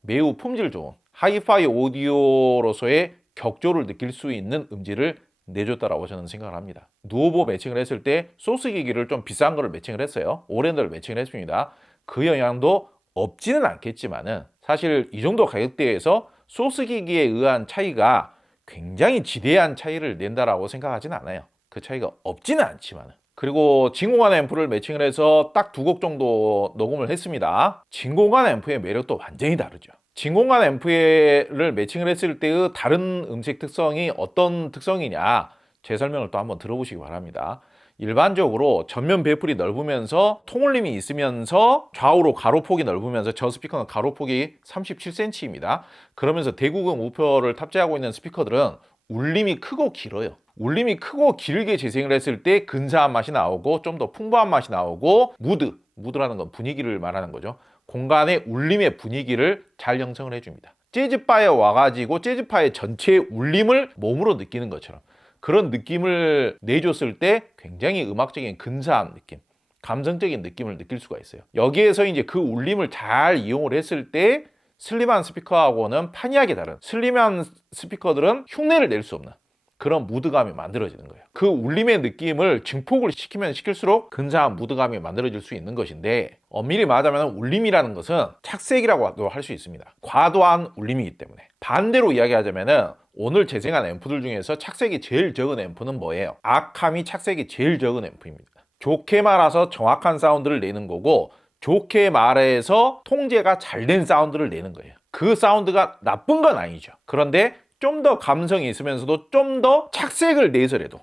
매우 품질 좋은 하이파이 오디오로서의 격조를 느낄 수 있는 음질을 내줬다라고 저는 생각을 합니다. 누오보 매칭을 했을 때 소스 기기를 좀 비싼 거를 매칭을 했어요. 오랜더를 매칭을 했습니다. 그 영향도 없지는 않겠지만은 사실 이 정도 가격대에서 소스 기기에 의한 차이가 굉장히 지대한 차이를 낸다라고 생각하지는 않아요. 그 차이가 없지는 않지만은. 그리고 진공관 앰프를 매칭을 해서 딱 2곡 정도 녹음을 했습니다. 진공관 앰프의 매력도 완전히 다르죠. 진공관 앰프를 매칭을 했을 때의 다른 음색 특성이 어떤 특성이냐, 제 설명을 또 한번 들어보시기 바랍니다. 일반적으로 전면 배풀이 넓으면서 통울림이 있으면서 좌우로 가로폭이 넓으면서, 저 스피커는 가로폭이 37cm입니다. 그러면서 대구경 우퍼를 탑재하고 있는 스피커들은 울림이 크고 길어요. 울림이 크고 길게 재생을 했을 때 근사한 맛이 나오고 좀 더 풍부한 맛이 나오고, 무드라는 건 분위기를 말하는 거죠. 공간의 울림의 분위기를 잘 형성을 해줍니다. 재즈바에 와가지고 재즈바의 전체의 울림을 몸으로 느끼는 것처럼 그런 느낌을 내줬을 때 굉장히 음악적인 근사한 느낌, 감성적인 느낌을 느낄 수가 있어요. 여기에서 이제 그 울림을 잘 이용을 했을 때 슬림한 스피커하고는 판이하게 다른, 슬림한 스피커들은 흉내를 낼 수 없는 그런 무드감이 만들어지는 거예요. 그 울림의 느낌을 증폭을 시키면 시킬수록 근사한 무드감이 만들어질 수 있는 것인데, 엄밀히 말하자면 울림이라는 것은 착색이라고 할 수 있습니다. 과도한 울림이기 때문에. 반대로 이야기하자면 오늘 재생한 앰프들 중에서 착색이 제일 적은 앰프는 뭐예요? 아캄이 착색이 제일 적은 앰프입니다. 좋게 말해서 정확한 사운드를 내는 거고, 좋게 말해서 통제가 잘 된 사운드를 내는 거예요. 그 사운드가 나쁜 건 아니죠. 그런데 좀 더 감성이 있으면서도 좀 더 착색을 내서라도,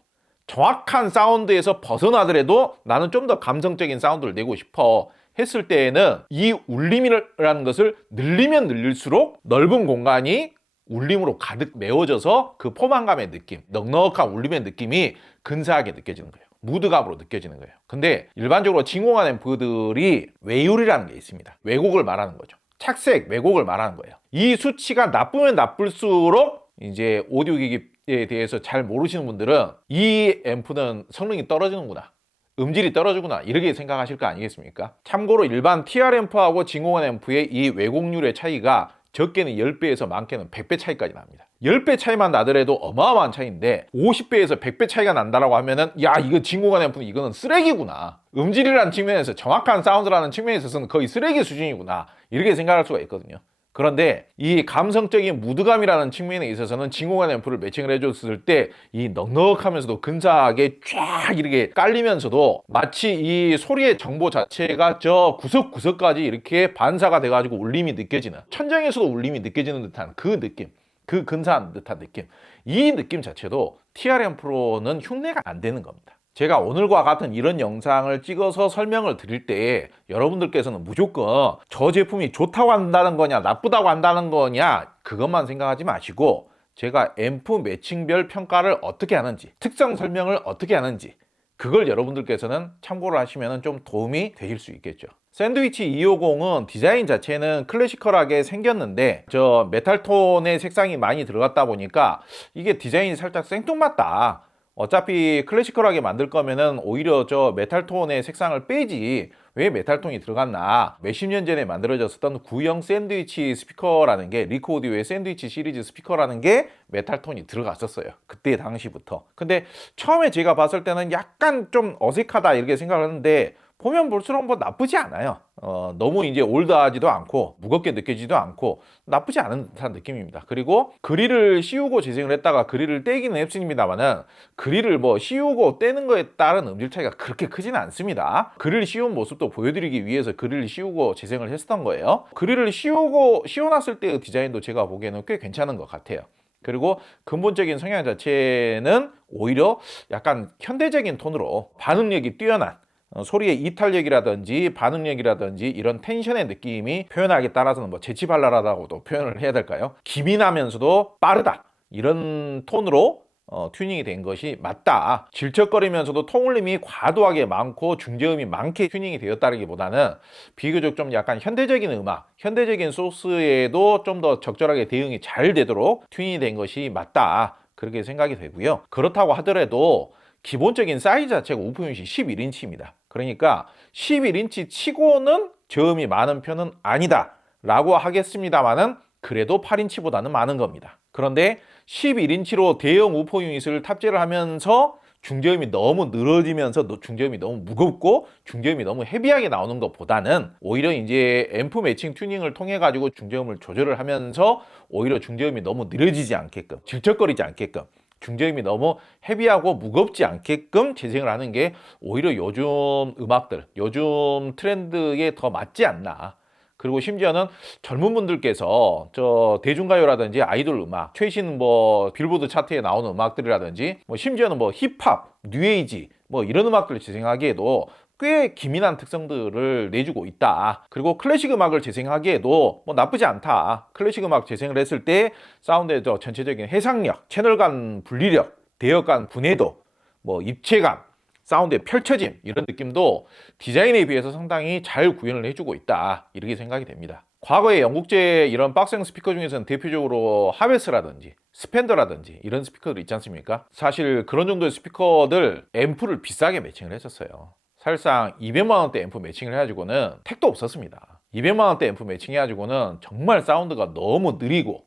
정확한 사운드에서 벗어나더라도 나는 좀 더 감성적인 사운드를 내고 싶어 했을 때에는 이 울림이라는 것을 늘리면 늘릴수록 넓은 공간이 울림으로 가득 메워져서 그 포만감의 느낌, 넉넉한 울림의 느낌이 근사하게 느껴지는 거예요. 무드감으로 느껴지는 거예요. 근데 일반적으로 진공관 앰프들이 외율이라는 게 있습니다. 왜곡을 말하는 거죠. 착색, 왜곡을 말하는 거예요. 이 수치가 나쁘면 나쁠수록 이제 오디오 기기에 대해서 잘 모르시는 분들은 이 앰프는 성능이 떨어지는구나, 음질이 떨어지구나, 이렇게 생각하실 거 아니겠습니까? 참고로 일반 TR 앰프하고 진공관 앰프의 이 왜곡률의 차이가 적게는 10배에서 많게는 100배 차이까지 납니다. 10배 차이만 나더라도 어마어마한 차이인데 50배에서 100배 차이가 난다라고 하면은 야, 이거 진공관 앰프는 이거는 쓰레기구나, 음질이라는 측면에서, 정확한 사운드라는 측면에 있어서는 거의 쓰레기 수준이구나, 이렇게 생각할 수가 있거든요. 그런데 이 감성적인 무드감이라는 측면에 있어서는 진공관 앰프를 매칭을 해줬을 때 이 넉넉하면서도 근사하게 쫙 이렇게 깔리면서도 마치 이 소리의 정보 자체가 저 구석구석까지 이렇게 반사가 돼가지고 울림이 느껴지는, 천장에서도 울림이 느껴지는 듯한 그 느낌, 그 근사한 듯한 느낌, 이 느낌 자체도 TR 앰프로는 흉내가 안 되는 겁니다. 제가 오늘과 같은 이런 영상을 찍어서 설명을 드릴 때 여러분들께서는 무조건 저 제품이 좋다고 한다는 거냐 나쁘다고 한다는 거냐 그것만 생각하지 마시고, 제가 앰프 매칭별 평가를 어떻게 하는지, 특성 설명을 어떻게 하는지, 그걸 여러분들께서는 참고를 하시면 좀 도움이 되실 수 있겠죠. 샌드위치 250은 디자인 자체는 클래시컬하게 생겼는데 저 메탈톤의 색상이 많이 들어갔다 보니까 이게 디자인이 살짝 생뚱맞다, 어차피 클래시컬하게 만들 거면은 오히려 저 메탈톤의 색상을 빼지 왜 메탈톤이 들어갔나. 몇십 년 전에 만들어졌었던 구형 샌드위치 스피커라는 게, 리크 오디오의 샌드위치 시리즈 스피커라는 게 메탈톤이 들어갔었어요, 그때 당시부터. 근데 처음에 제가 봤을 때는 약간 좀 어색하다 이렇게 생각을 했는데 보면 볼수록 뭐 나쁘지 않아요. 너무 이제 올드하지도 않고 무겁게 느껴지지도 않고 나쁘지 않은 듯한 느낌입니다. 그리고 그릴을 씌우고 재생을 했다가 그릴을 떼기는 했습니다만은 그릴을 뭐 씌우고 떼는 거에 따른 음질 차이가 그렇게 크지는 않습니다. 그릴 씌운 모습도 보여드리기 위해서 그릴을 씌우고 재생을 했었던 거예요. 그릴을 씌워놨을 때의 디자인도 제가 보기에는 꽤 괜찮은 것 같아요. 그리고 근본적인 성향 자체는 오히려 약간 현대적인 톤으로 반응력이 뛰어난 소리의 이탈력이라든지 반응력이라든지 이런 텐션의 느낌이 표현하기에 따라서는 뭐 재치발랄하다고도 표현을 해야 될까요? 기민하면서도 빠르다, 이런 톤으로 튜닝이 된 것이 맞다. 질척거리면서도 통울림이 과도하게 많고 중저음이 많게 튜닝이 되었다기보다는 비교적 좀 약간 현대적인 음악, 현대적인 소스에도 좀 더 적절하게 대응이 잘 되도록 튜닝이 된 것이 맞다, 그렇게 생각이 되고요. 그렇다고 하더라도 기본적인 사이즈 자체가 우프 유닛이 11인치입니다. 그러니까 11인치 치고는 저음이 많은 편은 아니다 라고 하겠습니다만은 그래도 8인치보다는 많은 겁니다. 그런데 11인치로 대형 우퍼 유닛을 탑재를 하면서 중저음이 너무 늘어지면서 중저음이 너무 무겁고 중저음이 너무 헤비하게 나오는 것보다는 오히려 이제 앰프 매칭 튜닝을 통해 가지고 중저음을 조절을 하면서 오히려 중저음이 너무 느려지지 않게끔, 질척거리지 않게끔, 중저음이 너무 헤비하고 무겁지 않게끔 재생을 하는 게 오히려 요즘 음악들, 요즘 트렌드에 더 맞지 않나. 그리고 심지어는 젊은 분들께서 저 대중가요라든지 아이돌 음악, 최신 뭐 빌보드 차트에 나오는 음악들이라든지 뭐 심지어는 뭐 힙합, 뉴에이지 뭐 이런 음악들을 재생하기에도 꽤 기민한 특성들을 내주고 있다. 그리고 클래식 음악을 재생하기에도 뭐 나쁘지 않다. 클래식 음악 재생을 했을 때 사운드의 저 전체적인 해상력, 채널 간 분리력, 대역 간 분해도, 뭐 입체감, 사운드의 펼쳐짐, 이런 느낌도 디자인에 비해서 상당히 잘 구현을 해주고 있다, 이렇게 생각이 됩니다. 과거에 영국제 이런 박스형 스피커 중에서는 대표적으로 하베스라든지 스펜더라든지 이런 스피커들 있지 않습니까? 사실 그런 정도의 스피커들 앰프를 비싸게 매칭을 했었어요. 사실상 200만원대 앰프 매칭을 해가지고는 택도 없었습니다. 200만원대 앰프 매칭해가지고는 정말 사운드가 너무 느리고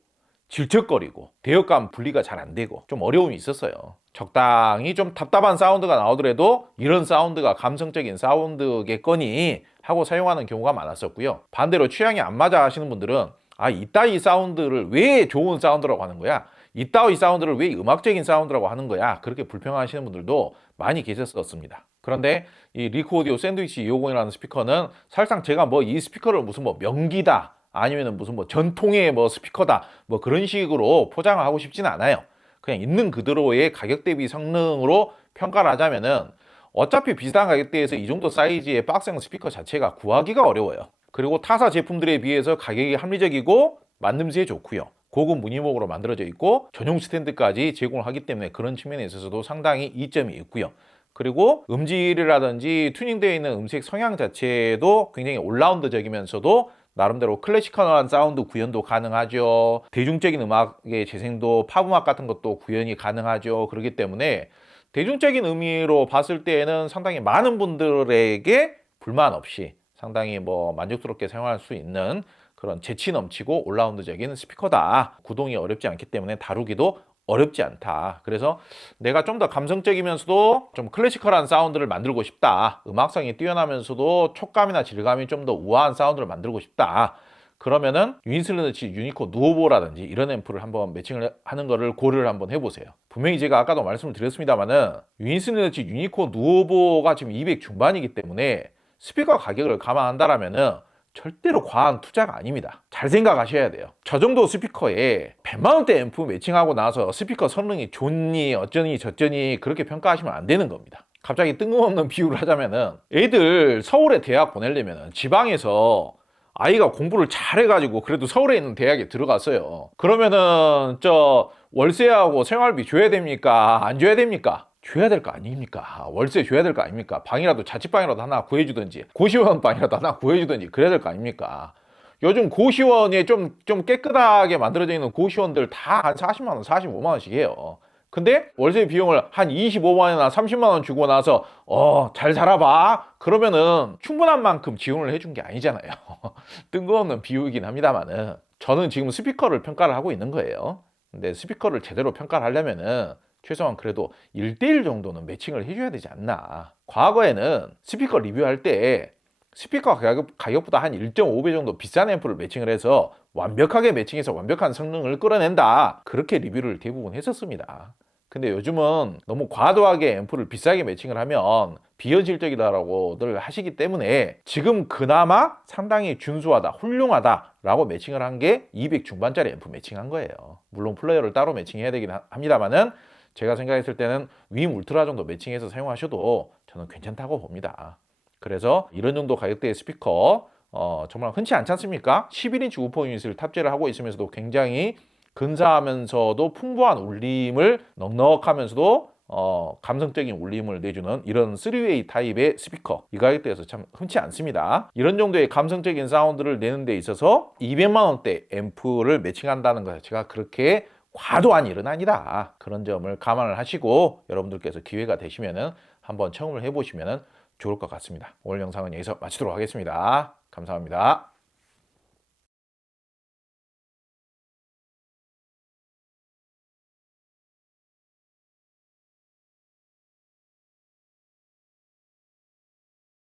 질척거리고 대역감 분리가 잘 안되고 좀 어려움이 있었어요. 적당히 좀 답답한 사운드가 나오더라도 이런 사운드가 감성적인 사운드겠거니 하고 사용하는 경우가 많았었고요. 반대로 취향이 안 맞아 하시는 분들은 이따위 사운드를 왜 좋은 사운드라고 하는 거야? 이따위 사운드를 왜 음악적인 사운드라고 하는 거야? 그렇게 불평하시는 분들도 많이 계셨었습니다. 그런데 이 리크 오디오 샌드위치 250이라는 스피커는 사실상 제가 뭐 이 스피커를 무슨 뭐 명기다, 아니면은 무슨 뭐 전통의 뭐 스피커다, 뭐 그런 식으로 포장을 하고 싶지는 않아요. 그냥 있는 그대로의 가격 대비 성능으로 평가를 하자면은 어차피 비슷한 가격대에서 이 정도 사이즈의 박스형 스피커 자체가 구하기가 어려워요. 그리고 타사 제품들에 비해서 가격이 합리적이고 만듦새에 좋고요. 고급 무늬목으로 만들어져 있고 전용 스탠드까지 제공을 하기 때문에 그런 측면에 있어서도 상당히 이점이 있고요. 그리고 음질이라든지 튜닝되어 있는 음색 성향 자체도 굉장히 올라운드적이면서도 나름대로 클래시컬한 사운드 구현도 가능하죠. 대중적인 음악의 재생도 팝음악 같은 것도 구현이 가능하죠. 그렇기 때문에 대중적인 의미로 봤을 때에는 상당히 많은 분들에게 불만 없이 상당히 뭐 만족스럽게 사용할 수 있는 그런 재치 넘치고 올라운드적인 스피커다. 구동이 어렵지 않기 때문에 다루기도 어렵지 않다. 그래서 내가 좀 더 감성적이면서도 좀 클래시컬한 사운드를 만들고 싶다. 음악성이 뛰어나면서도 촉감이나 질감이 좀 더 우아한 사운드를 만들고 싶다. 그러면은 유인슬러치 유니코 누오보라든지 이런 앰프를 한번 매칭을 하는 거를 고려를 한번 해보세요. 분명히 제가 아까도 말씀을 드렸습니다만은 유인슬러치 유니코 누오보가 지금 200 중반이기 때문에 스피커 가격을 감안한다라면은 절대로 과한 투자가 아닙니다. 잘 생각하셔야 돼요. 저 정도 스피커에 100만원대 앰프 매칭하고 나서 스피커 성능이 좋니 어쩌니 저쩌니 그렇게 평가하시면 안 되는 겁니다. 갑자기 뜬금없는 비유를 하자면은 애들 서울에 대학 보내려면 지방에서 아이가 공부를 잘해가지고 그래도 서울에 있는 대학에 들어갔어요. 그러면은 저 월세하고 생활비 줘야 됩니까? 안 줘야 됩니까? 줘야 될 거 아닙니까? 월세 줘야 될 거 아닙니까? 방이라도 자취방이라도 하나 구해주든지 고시원 방이라도 하나 구해주든지 그래야 될 거 아닙니까? 요즘 고시원에 좀 깨끗하게 만들어져 있는 고시원들 다 한 40만원, 45만원씩 해요. 근데 월세 비용을 한 25만 원이나 30만 원 주고 나서 잘 살아봐 그러면은 충분한 만큼 지원을 해준 게 아니잖아요. 뜬금없는 비유이긴 합니다만은 저는 지금 스피커를 평가를 하고 있는 거예요. 근데 스피커를 제대로 평가를 하려면은 최소한 그래도 1대1 정도는 매칭을 해줘야 되지 않나. 과거에는 스피커 리뷰할 때 스피커 가격보다 한 1.5배 정도 비싼 앰프를 매칭을 해서 완벽하게 매칭해서 완벽한 성능을 끌어낸다, 그렇게 리뷰를 대부분 했었습니다. 근데 요즘은 너무 과도하게 앰프를 비싸게 매칭을 하면 비현실적이다라고들 하시기 때문에 지금 그나마 상당히 준수하다, 훌륭하다 라고 매칭을 한 게 200 중반짜리 앰프 매칭한 거예요. 물론 플레이어를 따로 매칭해야 되긴 합니다만은 제가 생각했을 때는 윈 울트라 정도 매칭해서 사용하셔도 저는 괜찮다고 봅니다. 그래서 이런 정도 가격대의 스피커 정말 흔치 않지 않습니까? 11인치 우퍼 유닛을 탑재를 하고 있으면서도 굉장히 근사하면서도 풍부한 울림을, 넉넉하면서도 감성적인 울림을 내주는 이런 3웨이 타입의 스피커, 이 가격대에서 참 흔치 않습니다. 이런 정도의 감성적인 사운드를 내는 데 있어서 200만 원대 앰프를 매칭한다는 것 자체가 그렇게 과도한 일은 아니다. 그런 점을 감안을 하시고 여러분들께서 기회가 되시면은 한번 체험을 해보시면 좋을 것 같습니다. 오늘 영상은 여기서 마치도록 하겠습니다. 감사합니다.